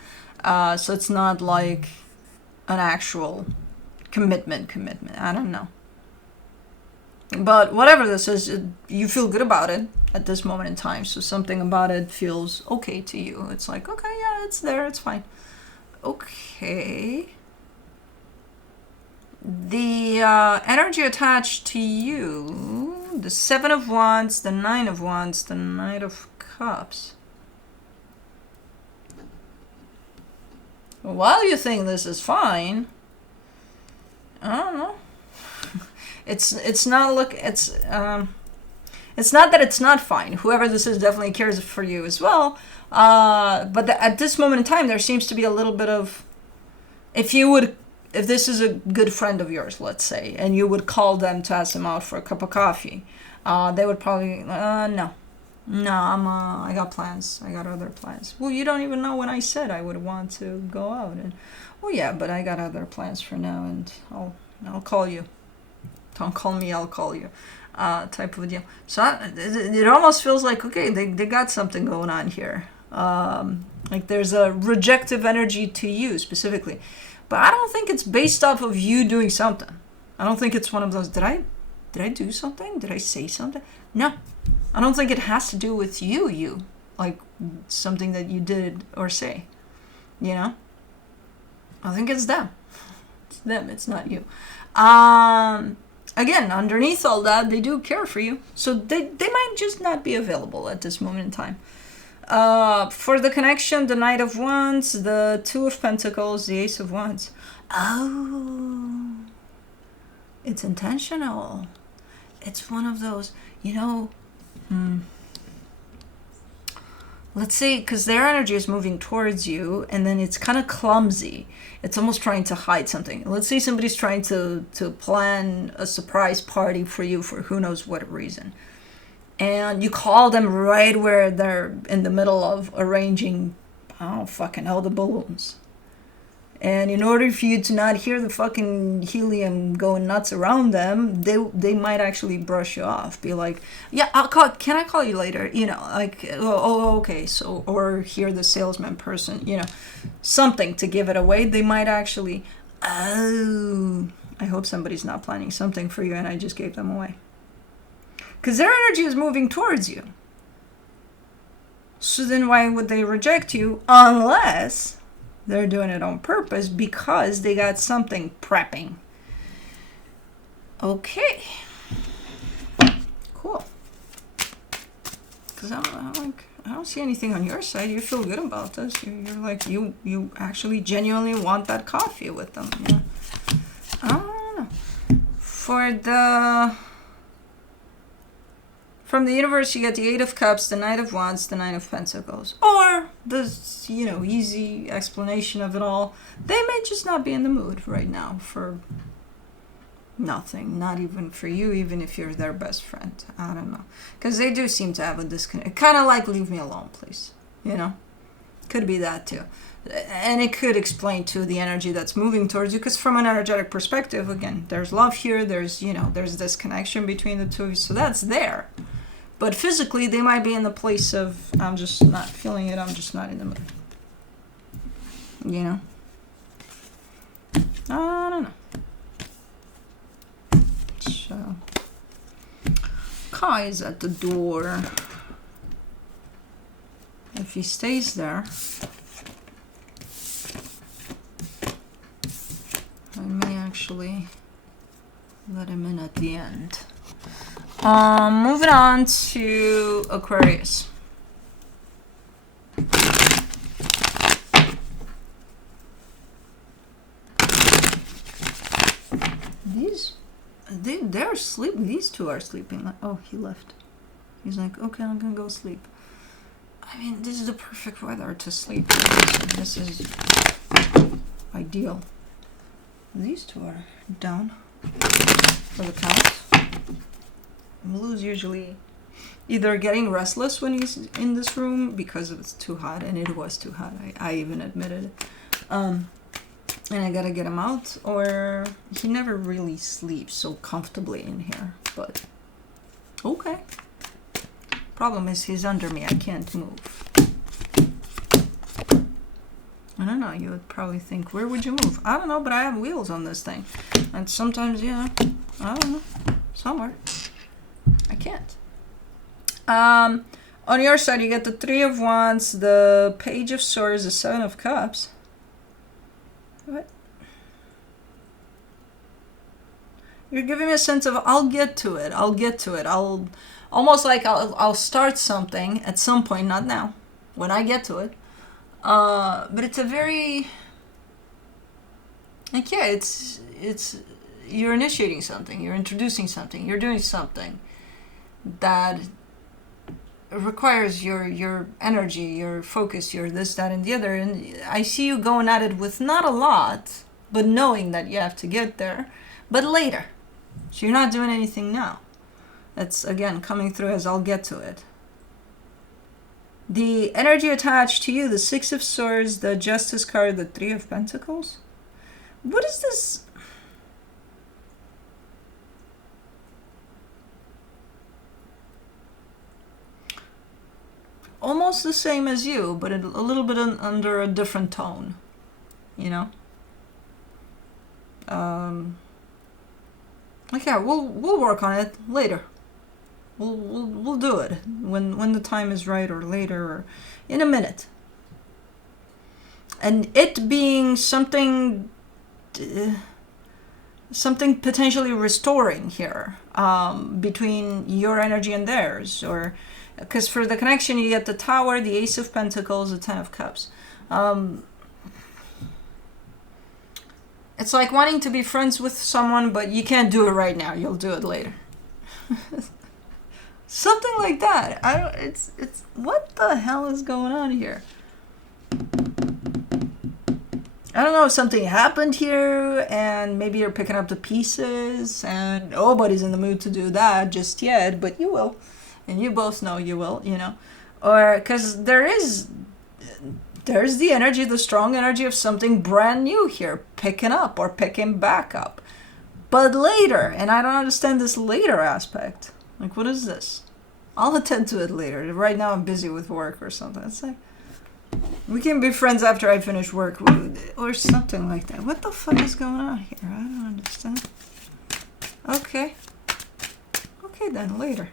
So it's not like an actual commitment. I don't know. But whatever this is, you feel good about it at this moment in time. So something about it feels okay to you. It's like, okay, yeah, it's there, it's fine. Okay. The energy attached to you, the Seven of Wands, the Nine of Wands, the Knight of Cups. While you think this is fine, I don't know. It's not that it's not fine. Whoever this is definitely cares for you as well. But at this moment in time, there seems to be a little bit of, if this is a good friend of yours, let's say, and you would call them to ask them out for a cup of coffee, they would probably, no, I got plans. I got other plans. Well, you don't even know when I said I would want to go out. And, well, yeah, but I got other plans for now, and I'll call you. Don't call me, I'll call you. Type of deal. So it almost feels like, okay, they got something going on here. Like there's a rejective energy to you specifically. But I don't think it's based off of you doing something. I don't think it's one of those, did I do something? Did I say something? No. I don't think it has to do with you. Like something that you did or say. You know? I think it's them. It's them, it's not you. Again, underneath all that, they do care for you. So they might just not be available at this moment in time. For the connection, the Knight of Wands, the Two of Pentacles, the Ace of Wands. Oh, it's intentional. It's one of those, let's say, because their energy is moving towards you, and then it's kind of clumsy. It's almost trying to hide something. Let's say somebody's trying to plan a surprise party for you for who knows what reason. And you call them right where they're in the middle of arranging, I don't fucking know, the balloons. And in order for you to not hear the fucking helium going nuts around them, they might actually brush you off. Be like, yeah, can I call you later? Okay. So, or hear the salesman person, something to give it away. They might actually, I hope somebody's not planning something for you and I just gave them away. Because their energy is moving towards you. So then why would they reject you unless they're doing it on purpose because they got something prepping? Okay. Cool. Because I don't see anything on your side. You feel good about this. You're like, you actually genuinely want that coffee with them. Yeah. I don't know. From the universe, you get the Eight of Cups, the Knight of Wands, the Nine of Pentacles. Or the, easy explanation of it all. They may just not be in the mood right now for nothing. Not even for you, even if you're their best friend. I don't know. Because they do seem to have a disconnect. Kind of like, leave me alone, please. Could be that too. And it could explain too the energy that's moving towards you, because from an energetic perspective, again, there's love here, there's this connection between the two of you, so that's there. But physically, they might be in the place of, I'm just not feeling it, I'm just not in the mood. I don't know. So, Kai is at the door. If he stays there, I may actually let him in at the end. Moving on to Aquarius. They're sleeping. These two are sleeping. Oh, he left. He's like, okay, I'm gonna go sleep. I mean, this is the perfect weather to sleep. This is ideal. These two are down for the counts. Blue's usually either getting restless when he's in this room because it's too hot, and it was too hot. I even admitted it. And I gotta get him out, or he never really sleeps so comfortably in here. But okay. Problem is he's under me. I can't move. I don't know. You would probably think, where would you move? I don't know, but I have wheels on this thing, and sometimes, yeah, I don't know, somewhere. I can't. On your side, you get the Three of Wands, the Page of Swords, the Seven of Cups. What? You're giving me a sense of, I'll get to it. I'll get to it. I'll almost like I'll start something at some point, not now, when I get to it. But it's a very, like, yeah, it's you're initiating something, you're introducing something, you're doing something that requires your energy, your focus, your this, that, and the other. And I see you going at it with not a lot, but knowing that you have to get there, but later. So you're not doing anything now. That's, again, coming through as I'll get to it. The energy attached to you, the Six of Swords, the Justice card, the Three of Pentacles. What is this? Almost the same as you, but a little bit under a different tone, you know? Like, yeah, we'll work on it later. We'll do it when the time is right, or later, or in a minute. And it being something potentially restoring here, between your energy and theirs, or because for the connection you get the Tower, the Ace of Pentacles, the Ten of Cups. It's like wanting to be friends with someone, but you can't do it right now. You'll do it later. Something like that. It's what the hell is going on here? I don't know if something happened here and maybe you're picking up the pieces and nobody's in the mood to do that just yet, but you will. And you both know you will, you know. Or because there's the energy, the strong energy of something brand new here, picking up or picking back up. But later, and I don't understand this later aspect. Like, what is this? I'll attend to it later. Right now I'm busy with work or something. It's like, we can be friends after I finish work or something like that. What the fuck is going on here? I don't understand. Okay. Okay then, later.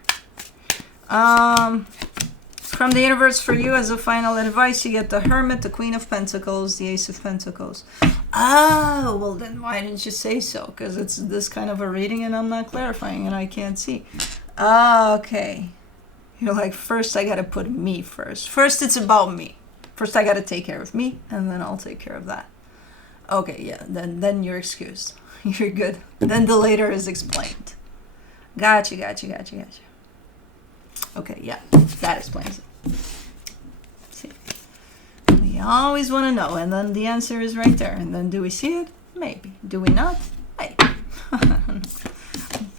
From the universe for you as a final advice, you get the Hermit, the Queen of Pentacles, the Ace of Pentacles. Oh, well then why didn't you say so? Because it's this kind of a reading and I'm not clarifying and I can't see. Okay. You're like, first I gotta put me first. First it's about me. First I gotta take care of me and then I'll take care of that. Okay, yeah, then you're excused. You're good. Then the later is explained. Gotcha. Okay, yeah, that explains it. See, we always want to know, and then the answer is right there. And then do we see it? Maybe. Do we not? Maybe.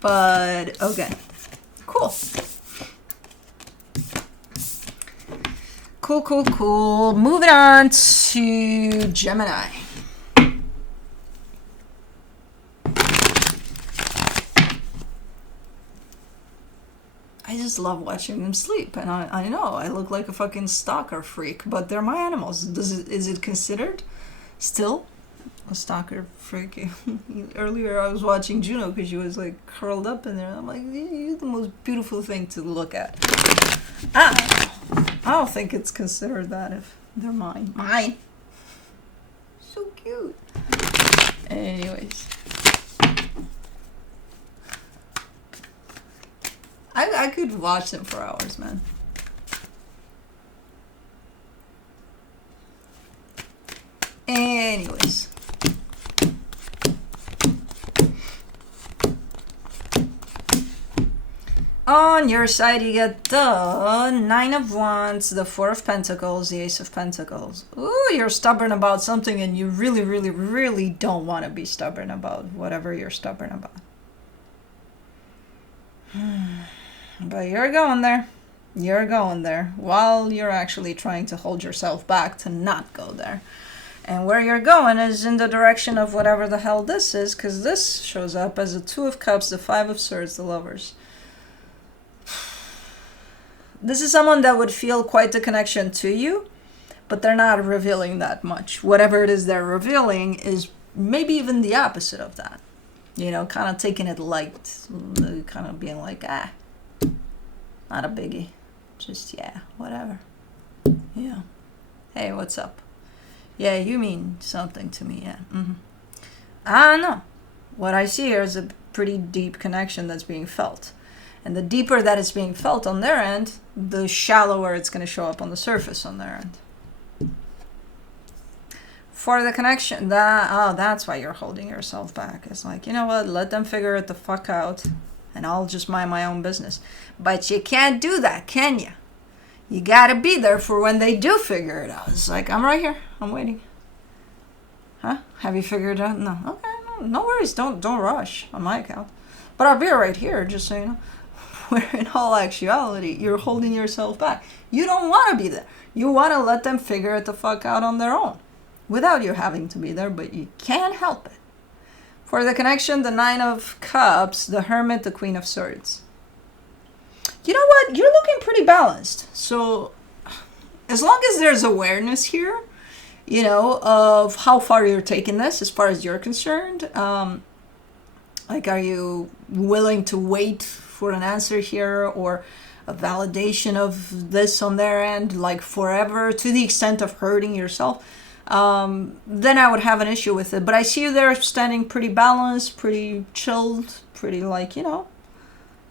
But, okay. Cool. Cool. Moving on to Gemini. I just love watching them sleep, and I know I look like a fucking stalker freak, but they're my animals. Is it considered still a stalker freak? Earlier I was watching Juno because she was like curled up in there. I'm like, you're the most beautiful thing to look at. I don't think it's considered that if they're mine. Mine. So cute. Anyways. I could watch them for hours, man. Anyways. On your side, you get the Nine of Wands, the Four of Pentacles, the Ace of Pentacles. Ooh, you're stubborn about something and you really, really, really don't want to be stubborn about whatever you're stubborn about. But you're going there. You're going there while you're actually trying to hold yourself back to not go there. And where you're going is in the direction of whatever the hell this is, because this shows up as a Two of Cups, the Five of Swords, the Lovers. This is someone that would feel quite the connection to you, but they're not revealing that much. Whatever it is they're revealing is maybe even the opposite of that. You know, kind of taking it light, kind of being like, ah, not a biggie. Just, yeah, whatever. Yeah. Hey, what's up? Yeah, you mean something to me, yeah. I don't know. What I see here is a pretty deep connection that's being felt. And the deeper that it's being felt on their end, the shallower it's going to show up on the surface on their end. For the connection, that's why you're holding yourself back. It's like, you know what, let them figure it the fuck out, and I'll just mind my own business. But you can't do that, can you? You gotta be there for when they do figure it out. It's like, I'm right here, I'm waiting. Huh? Have you figured it out? No. Okay, no worries, don't rush on my account. But I'll be right here, just so you know. Where in all actuality, you're holding yourself back. You don't want to be there. You want to let them figure it the fuck out on their own. Without you having to be there, but you can't help it. For the connection, the Nine of Cups, the Hermit, the Queen of Swords. You know what? You're looking pretty balanced. So, as long as there's awareness here, you know, of how far you're taking this as far as you're concerned. Like, are you willing to wait for an answer here or a validation of this on their end, like forever, to the extent of hurting yourself? Then I would have an issue with it. But I see you there standing pretty balanced, pretty chilled, pretty like, you know,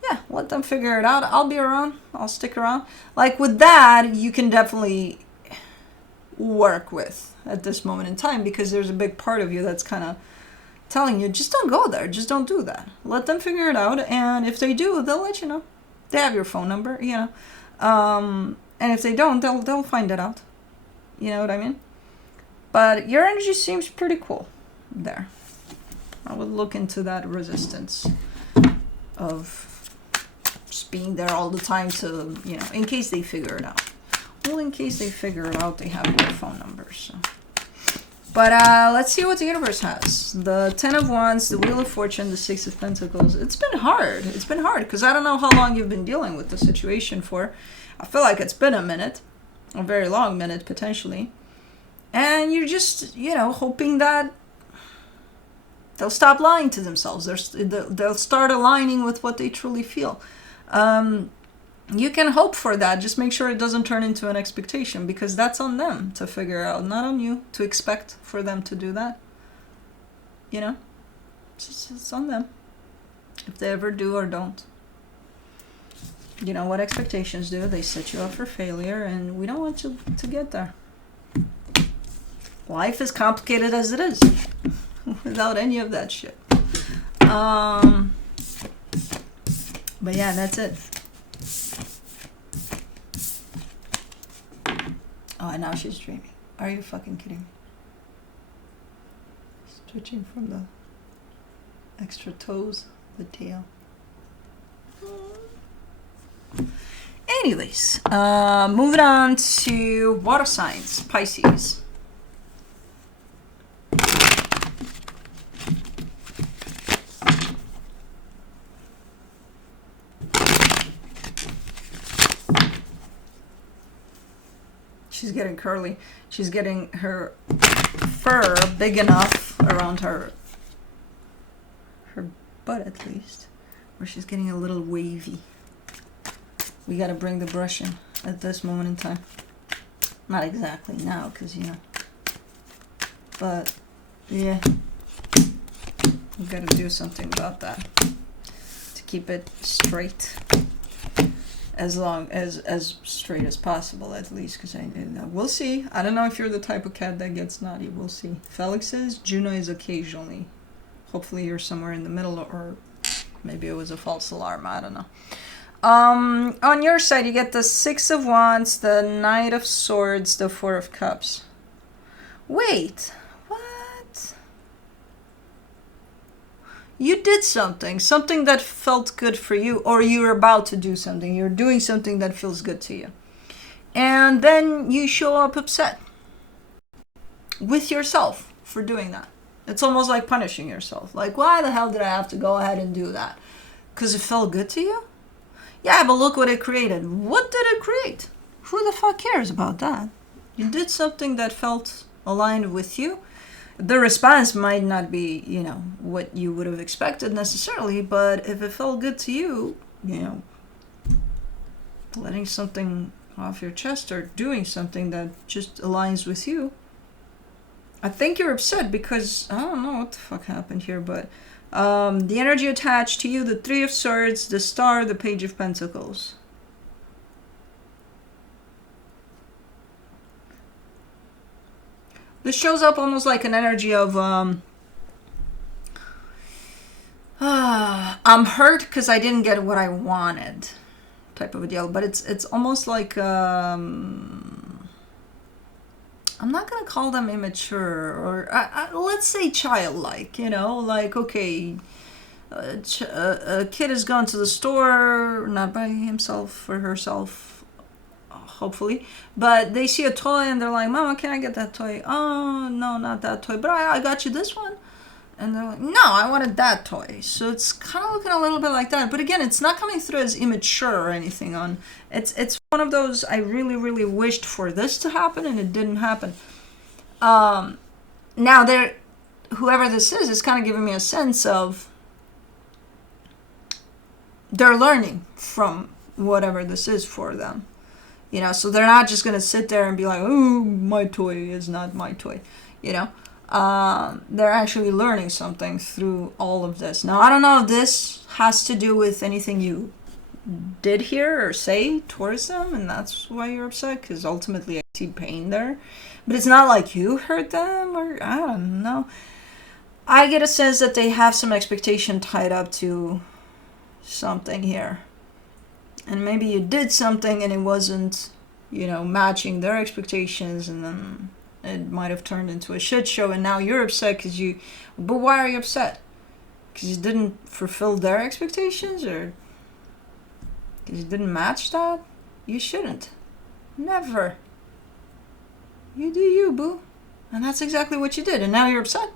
yeah, let them figure it out. I'll be around. I'll stick around. Like with that, you can definitely work with at this moment in time, because there's a big part of you that's kind of telling you, just don't go there. Just don't do that. Let them figure it out. And if they do, they'll let you know. They have your phone number, you know. And if they don't, they'll find it out. You know what I mean? But your energy seems pretty cool there. I would look into that resistance of just being there all the time to, you know, in case they figure it out. Well, in case they figure it out, they have your phone number, so. But let's see what the universe has. The Ten of Wands, the Wheel of Fortune, the Six of Pentacles. It's been hard. It's been hard because I don't know how long you've been dealing with the situation for. I feel like it's been a minute, a very long minute potentially. And you're just, you know, hoping that they'll stop lying to themselves. They'll start aligning with what they truly feel. You can hope for that. Just make sure it doesn't turn into an expectation, because that's on them to figure out, not on you to expect for them to do that. You know, it's on them if they ever do or don't. You know what expectations do? They set you up for failure, and we don't want you to get there. Life is complicated as it is without any of that shit. But yeah, that's it. Oh, and now she's dreaming. Are you fucking kidding me? Stretching from the extra toes, the tail. Anyways, moving on to water signs, Pisces. She's getting curly. She's getting her fur big enough around her butt, at least, where she's getting a little wavy. We gotta bring the brush in at this moment in time. Not exactly now, because, you know. But, yeah. We gotta do something about that to keep it straight. As long as straight as possible, at least, because we'll see. I don't know if you're the type of cat that gets naughty. We'll see. Felix says Juno is occasionally. Hopefully you're somewhere in the middle, or maybe it was a false alarm. I don't know. On your side, you get the Six of Wands, the Knight of Swords, the Four of Cups. Wait, what? You did something that felt good for you, or you're about to do something. You're doing something that feels good to you. And then you show up upset with yourself for doing that. It's almost like punishing yourself. Like, why the hell did I have to go ahead and do that? Because it felt good to you? Yeah, but look what it created. What did it create? Who the fuck cares about that? You did something that felt aligned with you. The response might not be, you know, what you would have expected necessarily, but if it felt good to you, you know, letting something off your chest or doing something that just aligns with you. I think you're upset because, I don't know what the fuck happened here, but the energy attached to you, the Three of Swords, the Star, the Page of Pentacles. This shows up almost like an energy of, I'm hurt because I didn't get what I wanted type of a deal. But it's almost like, I'm not going to call them immature, or let's say childlike, you know, like, okay, a kid has gone to the store, not by himself or herself, hopefully, but they see a toy and they're like, Mama, can I get that toy? Oh, no, not that toy, but I got you this one. And they're like, no, I wanted that toy. So it's kind of looking a little bit like that. But again, it's not coming through as immature or anything. It's one of those, I really, really wished for this to happen and it didn't happen. Now, whoever this is kind of giving me a sense of they're learning from whatever this is for them. You know, so they're not just going to sit there and be like, oh, my toy is not my toy, you know. They're actually learning something through all of this. Now, I don't know if this has to do with anything you did here or say towards them, and that's why you're upset, because ultimately I see pain there. But it's not like you hurt them, or I don't know. I get a sense that they have some expectation tied up to something here. And maybe you did something and it wasn't, you know, matching their expectations, and then it might have turned into a shit show, and now you're upset because you... But why are you upset? Because you didn't fulfill their expectations, or because you didn't match that? You shouldn't. Never. You do you, boo. And that's exactly what you did, and now you're upset.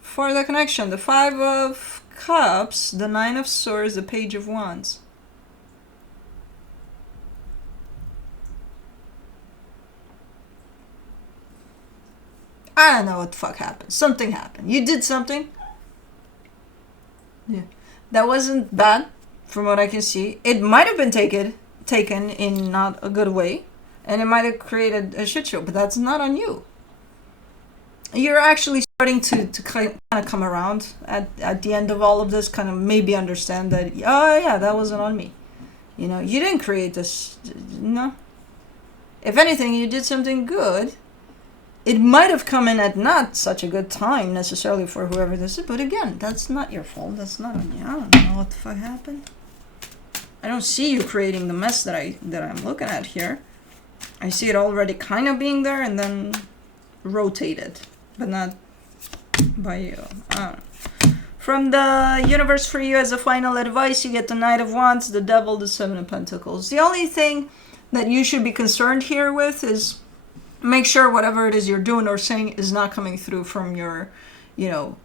For the connection, the Five of Cups, the Nine of Swords, the Page of Wands. I don't know what the fuck happened. Something happened. You did something. Yeah. That wasn't bad, from what I can see. It might have been taken in not a good way, and it might have created a shit show, but that's not on you. You're actually starting to kind of come around at the end of all of this, kind of maybe understand that, oh yeah, that wasn't on me. You know, you didn't create this. No. If anything, you did something good. It might have come in at not such a good time necessarily for whoever this is, but again, that's not your fault. That's not on you. I don't know what the fuck happened. I don't see you creating the mess that I'm looking at here. I see it already kind of being there and then rotated, but not by you. From the universe for you as a final advice, you get the Knight of Wands, the Devil, the Seven of Pentacles. The only thing that you should be concerned here with is make sure whatever it is you're doing or saying is not coming through from your, you know,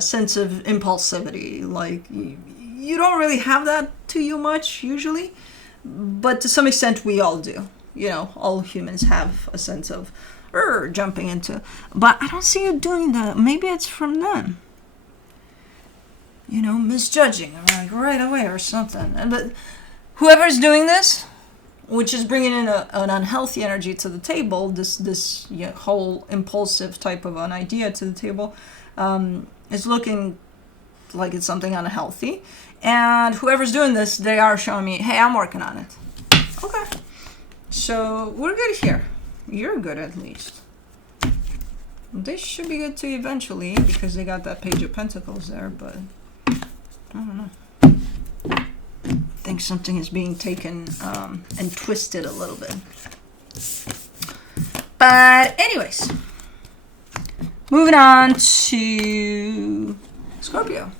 sense of impulsivity. Like, you don't really have that to you much, usually. But to some extent, we all do. You know, all humans have a sense of jumping into. But I don't see you doing that. Maybe it's from them. You know, misjudging, like, right away or something. But whoever's doing this, which is bringing in an unhealthy energy to the table, this whole impulsive type of an idea to the table, is looking like it's something unhealthy. And whoever's doing this, they are showing me, hey, I'm working on it. Okay. So we're good here. You're good, at least. They should be good too eventually, because they got that Page of Pentacles there, but I don't know. think something is being taken and twisted a little bit. But anyways, moving on to Scorpio.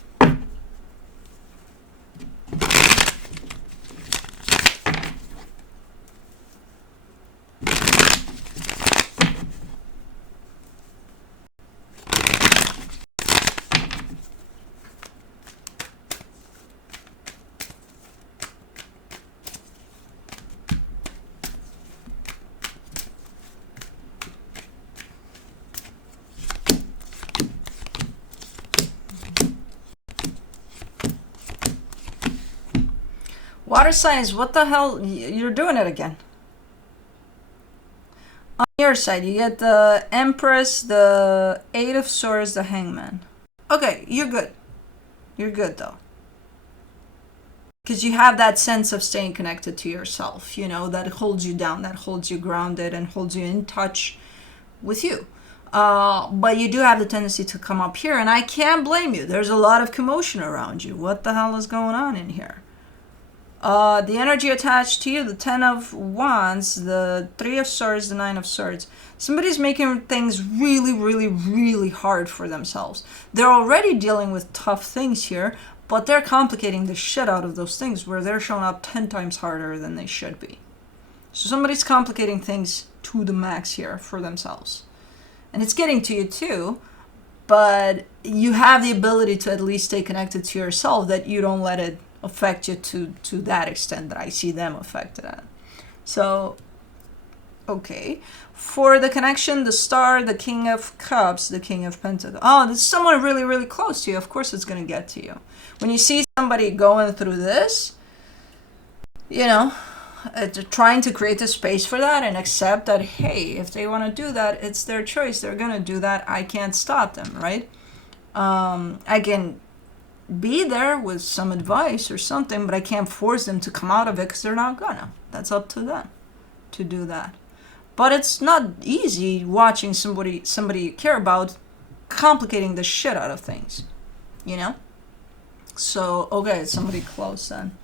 Water signs, what the hell? You're doing it again. On your side, you get the Empress, the Eight of Swords, the Hangman. Okay, you're good. You're good, though. Because you have that sense of staying connected to yourself, you know, that holds you down, that holds you grounded, and holds you in touch with you. But you do have the tendency to come up here, and I can't blame you. There's a lot of commotion around you. What the hell is going on in here? The energy attached to you, the 10 of Wands, the 3 of Swords, the 9 of Swords. Somebody's making things really, really, really hard for themselves. They're already dealing with tough things here, but they're complicating the shit out of those things where they're showing up 10 times harder than they should be. So somebody's complicating things to the max here for themselves. And it's getting to you too, but you have the ability to at least stay connected to yourself, that you don't let it affect you to that extent that I see them affected at. So, okay. For the connection, the Star, the King of Cups, the King of Pentacles. Oh, this is someone really, really close to you. Of course it's going to get to you. When you see somebody going through this, you know, trying to create a space for that and accept that, hey, if they want to do that, it's their choice. They're going to do that. I can't stop them, right? I can be there with some advice or something, but I can't force them to come out of it because they're not gonna. That's up to them to do that. But it's not easy watching somebody you care about complicating the shit out of things, you know? So, okay, somebody close then.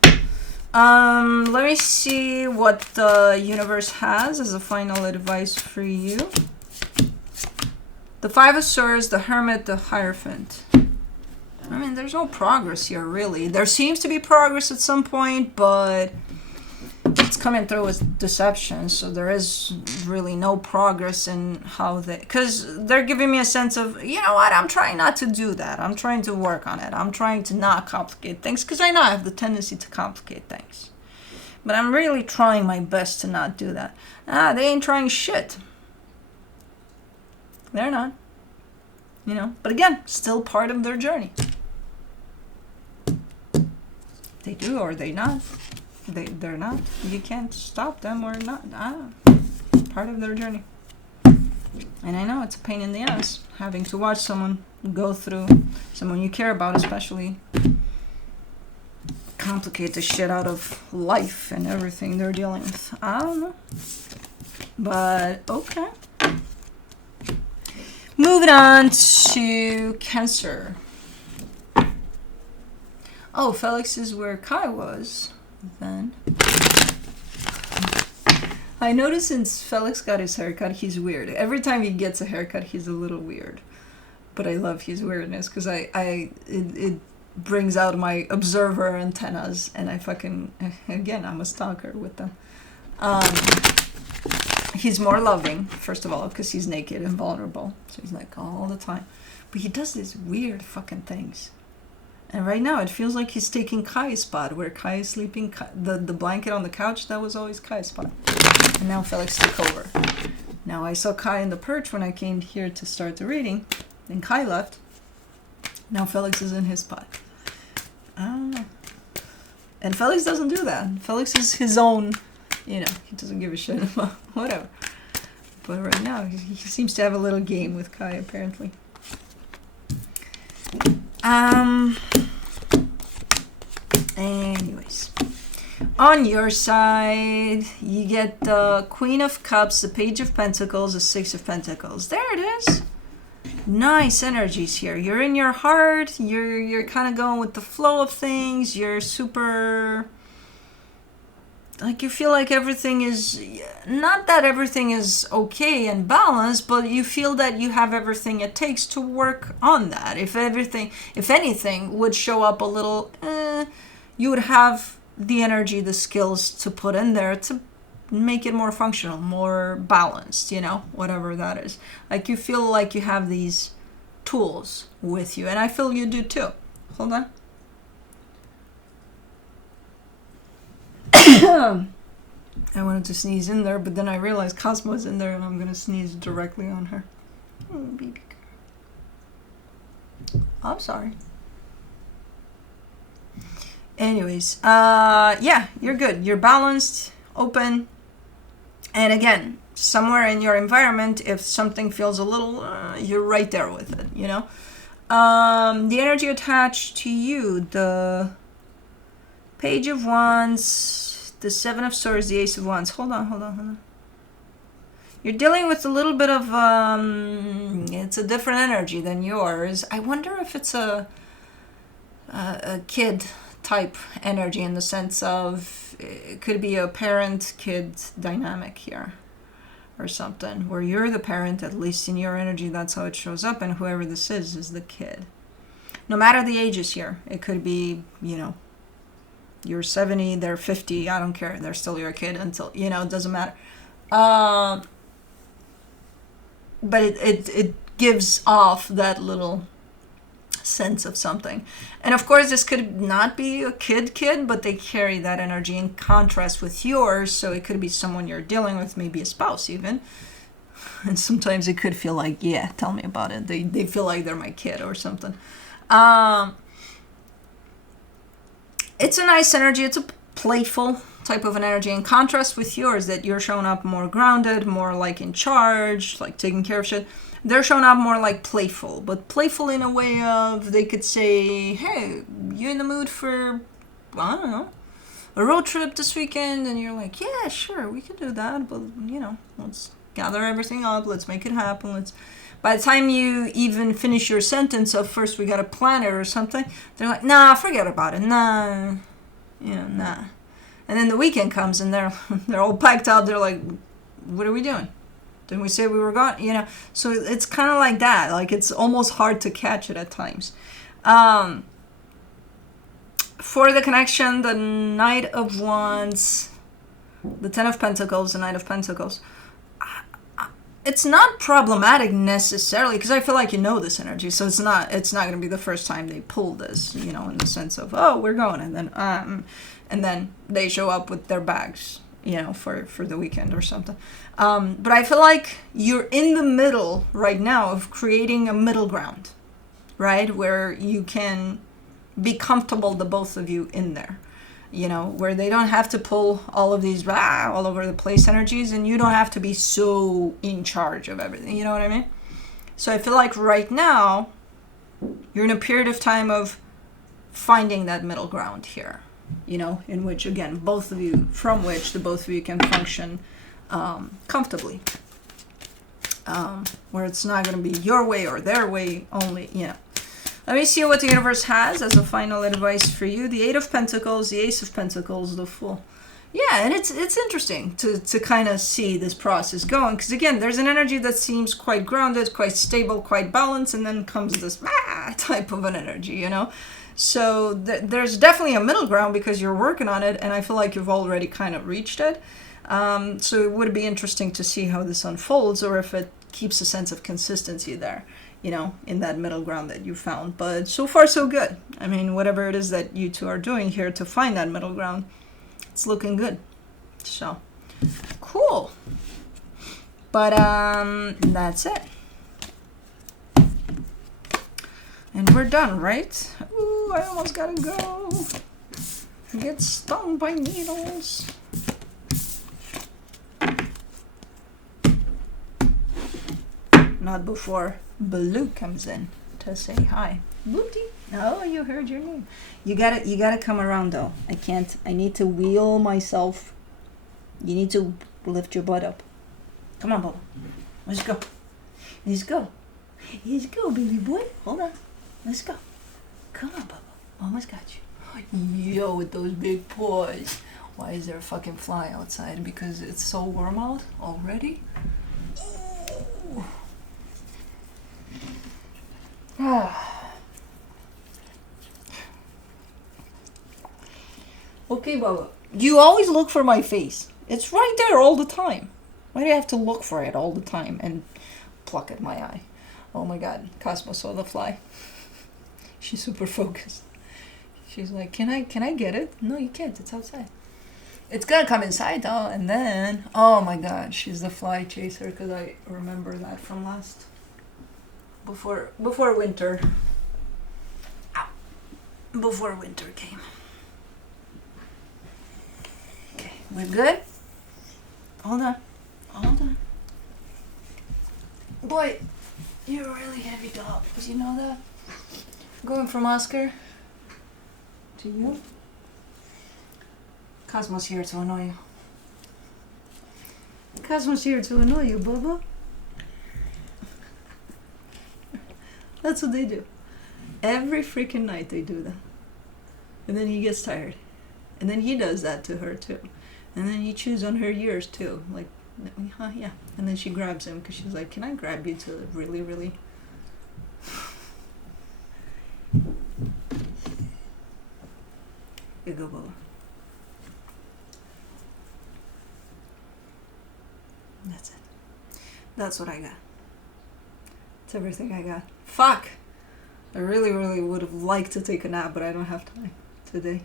Let me see what the universe has as a final advice for you. The 5 of Swords, the Hermit, the Hierophant. I mean, there's no progress here, really. There seems to be progress at some point, but it's coming through with deception, so there is really no progress in how they... Because they're giving me a sense of, you know what, I'm trying not to do that. I'm trying to work on it. I'm trying to not complicate things, because I know I have the tendency to complicate things. But I'm really trying my best to not do that. They ain't trying shit. They're not. You know, but again, still part of their journey. They do or they not. They're not. You can't stop them or not. Part of their journey. And I know it's a pain in the ass having to watch someone go through, someone you care about especially, complicate the shit out of life and everything they're dealing with. I don't know. But okay. Moving on to Cancer. Oh, Felix is where Kai was then. I noticed since Felix got his haircut, he's weird. Every time he gets a haircut, he's a little weird. But I love his weirdness because it brings out my observer antennas, and I fucking, again, I'm a stalker with them. He's more loving, first of all, because he's naked and vulnerable. So he's like all the time. But he does these weird fucking things. And right now, it feels like he's taking Kai's spot, where Kai is sleeping. The blanket on the couch, that was always Kai's spot. And now Felix took over. Now I saw Kai in the perch when I came here to start the reading. Then Kai left. Now Felix is in his spot. I don't know. And Felix doesn't do that. Felix is his own, you know, he doesn't give a shit about whatever. But right now, he seems to have a little game with Kai, apparently. Anyways, on your side, you get the Queen of Cups, the Page of Pentacles, the Six of Pentacles. There it is. Nice energies here. You're in your heart. You're kind of going with the flow of things. You're super like you feel like everything is, not that everything is okay and balanced, but you feel that you have everything it takes to work on that. If anything would show up a little, you would have the energy, the skills to put in there to make it more functional, more balanced, you know, whatever that is. Like you feel like you have these tools with you, and I feel you do too. Hold on. I wanted to sneeze in there, but then I realized Cosmo is in there and I'm going to sneeze directly on her. Oh, baby girl. I'm sorry. Anyways, yeah, you're good. You're balanced, open. And again, somewhere in your environment, if something feels a little, you're right there with it, you know? The energy attached to you, the Page of Wands, the Seven of Swords, the Ace of Wands. Hold on. You're dealing with a little bit of, it's a different energy than yours. I wonder if it's a kid type energy, in the sense of it could be a parent-kid dynamic here or something, where you're the parent, at least in your energy, that's how it shows up, and whoever this is the kid. No matter the ages here, it could be, you know, you're 70, they're 50, I don't care, they're still your kid until, you know, it doesn't matter. But it gives off that little sense of something. And of course, this could not be a kid, but they carry that energy in contrast with yours, so it could be someone you're dealing with, maybe a spouse even. And sometimes it could feel like, yeah, tell me about it. They feel like they're my kid or something. It's a nice energy. It's a playful type of an energy, in contrast with yours, that you're showing up more grounded, more like in charge, like taking care of shit. They're showing up more like playful, but playful in a way of, they could say, hey, you in the mood for, I don't know, a road trip this weekend? And you're like, yeah, sure, we could do that, but, you know, let's gather everything up, let's make it happen, By the time you even finish your sentence of, first we gotta plan it or something, they're like, nah, forget about it, nah, you know, nah. And then the weekend comes and they're all packed out, they're like, what are we doing? Didn't we say we were gone? You know, so it's kind of like that. Like, it's almost hard to catch it at times. For the connection, the Knight of Wands, the Ten of Pentacles, the Knight of Pentacles. It's not problematic necessarily, because I feel like you know this energy, so it's not going to be the first time they pull this, you know, in the sense of, oh, we're going, and then they show up with their bags, you know, for the weekend or something. But I feel like you're in the middle right now of creating a middle ground, right? Where you can be comfortable, the both of you in there, you know, where they don't have to pull all of these all over the place energies, and you don't have to be so in charge of everything, you know what I mean? So I feel like right now you're in a period of time of finding that middle ground here, you know, in which, again, the both of you can function comfortably, where it's not going to be your way or their way only, you know. Let me see what the universe has as a final advice for you. The Eight of Pentacles, the Ace of Pentacles, the Fool. Yeah, and it's interesting to kind of see this process going, because again, there's an energy that seems quite grounded, quite stable, quite balanced, and then comes this type of an energy, you know. So there's definitely a middle ground because you're working on it, and I feel like you've already kind of reached it. So it would be interesting to see how this unfolds, or if it keeps a sense of consistency there, you know, in that middle ground that you found. But so far, so good. I mean, whatever it is that you two are doing here to find that middle ground, it's looking good. So, cool. But that's it. And we're done, right? Ooh, I almost gotta go. Get stung by needles. Not before Blue comes in to say hi. Booty. Oh, you heard your name. You gotta come around though. I need to wheel myself. You need to lift your butt up. Come on, Bubba. Let's go. Let's go. Let's go, baby boy. Hold on. Let's go. Come on, Bubba. Almost got you. Yo, with those big paws. Why is there a fucking fly outside? Because it's so warm out already? Okay, Baba. You always look for my face. It's right there all the time. Why do you have to look for it all the time and pluck at my eye? Oh my god, Cosmo saw the fly. She's super focused. She's like, can I get it? No, you can't. It's outside. It's gonna come inside though, and then, oh my god, she's the fly chaser, because I remember that from last, before winter. Ow. Before winter came. Okay, we're good? Hold on. Boy, you're a really heavy dog. Did you know that? Going from Oscar to you. Cosmo's here to annoy you. Cosmo's here to annoy you, Bubba. That's what they do. Every freaking night they do that. And then he gets tired. And then he does that to her too. And then he chews on her ears too. Like, yeah. And then she grabs him because she's like, can I grab you to really, really... Here you go, Bubba. That's it. That's what I got. It's everything I got. Fuck! I really, really would have liked to take a nap, but I don't have time today.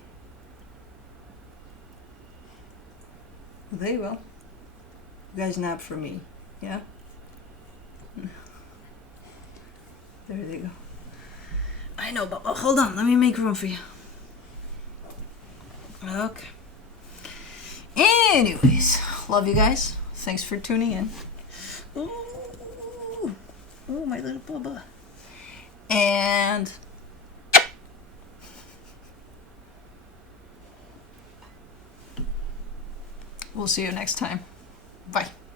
Well, there you go. You guys nap for me. Yeah? There they go. I know, but hold on. Let me make room for you. Okay. Anyways, love you guys. Thanks for tuning in. Ooh, my little bubba. And we'll see you next time. Bye.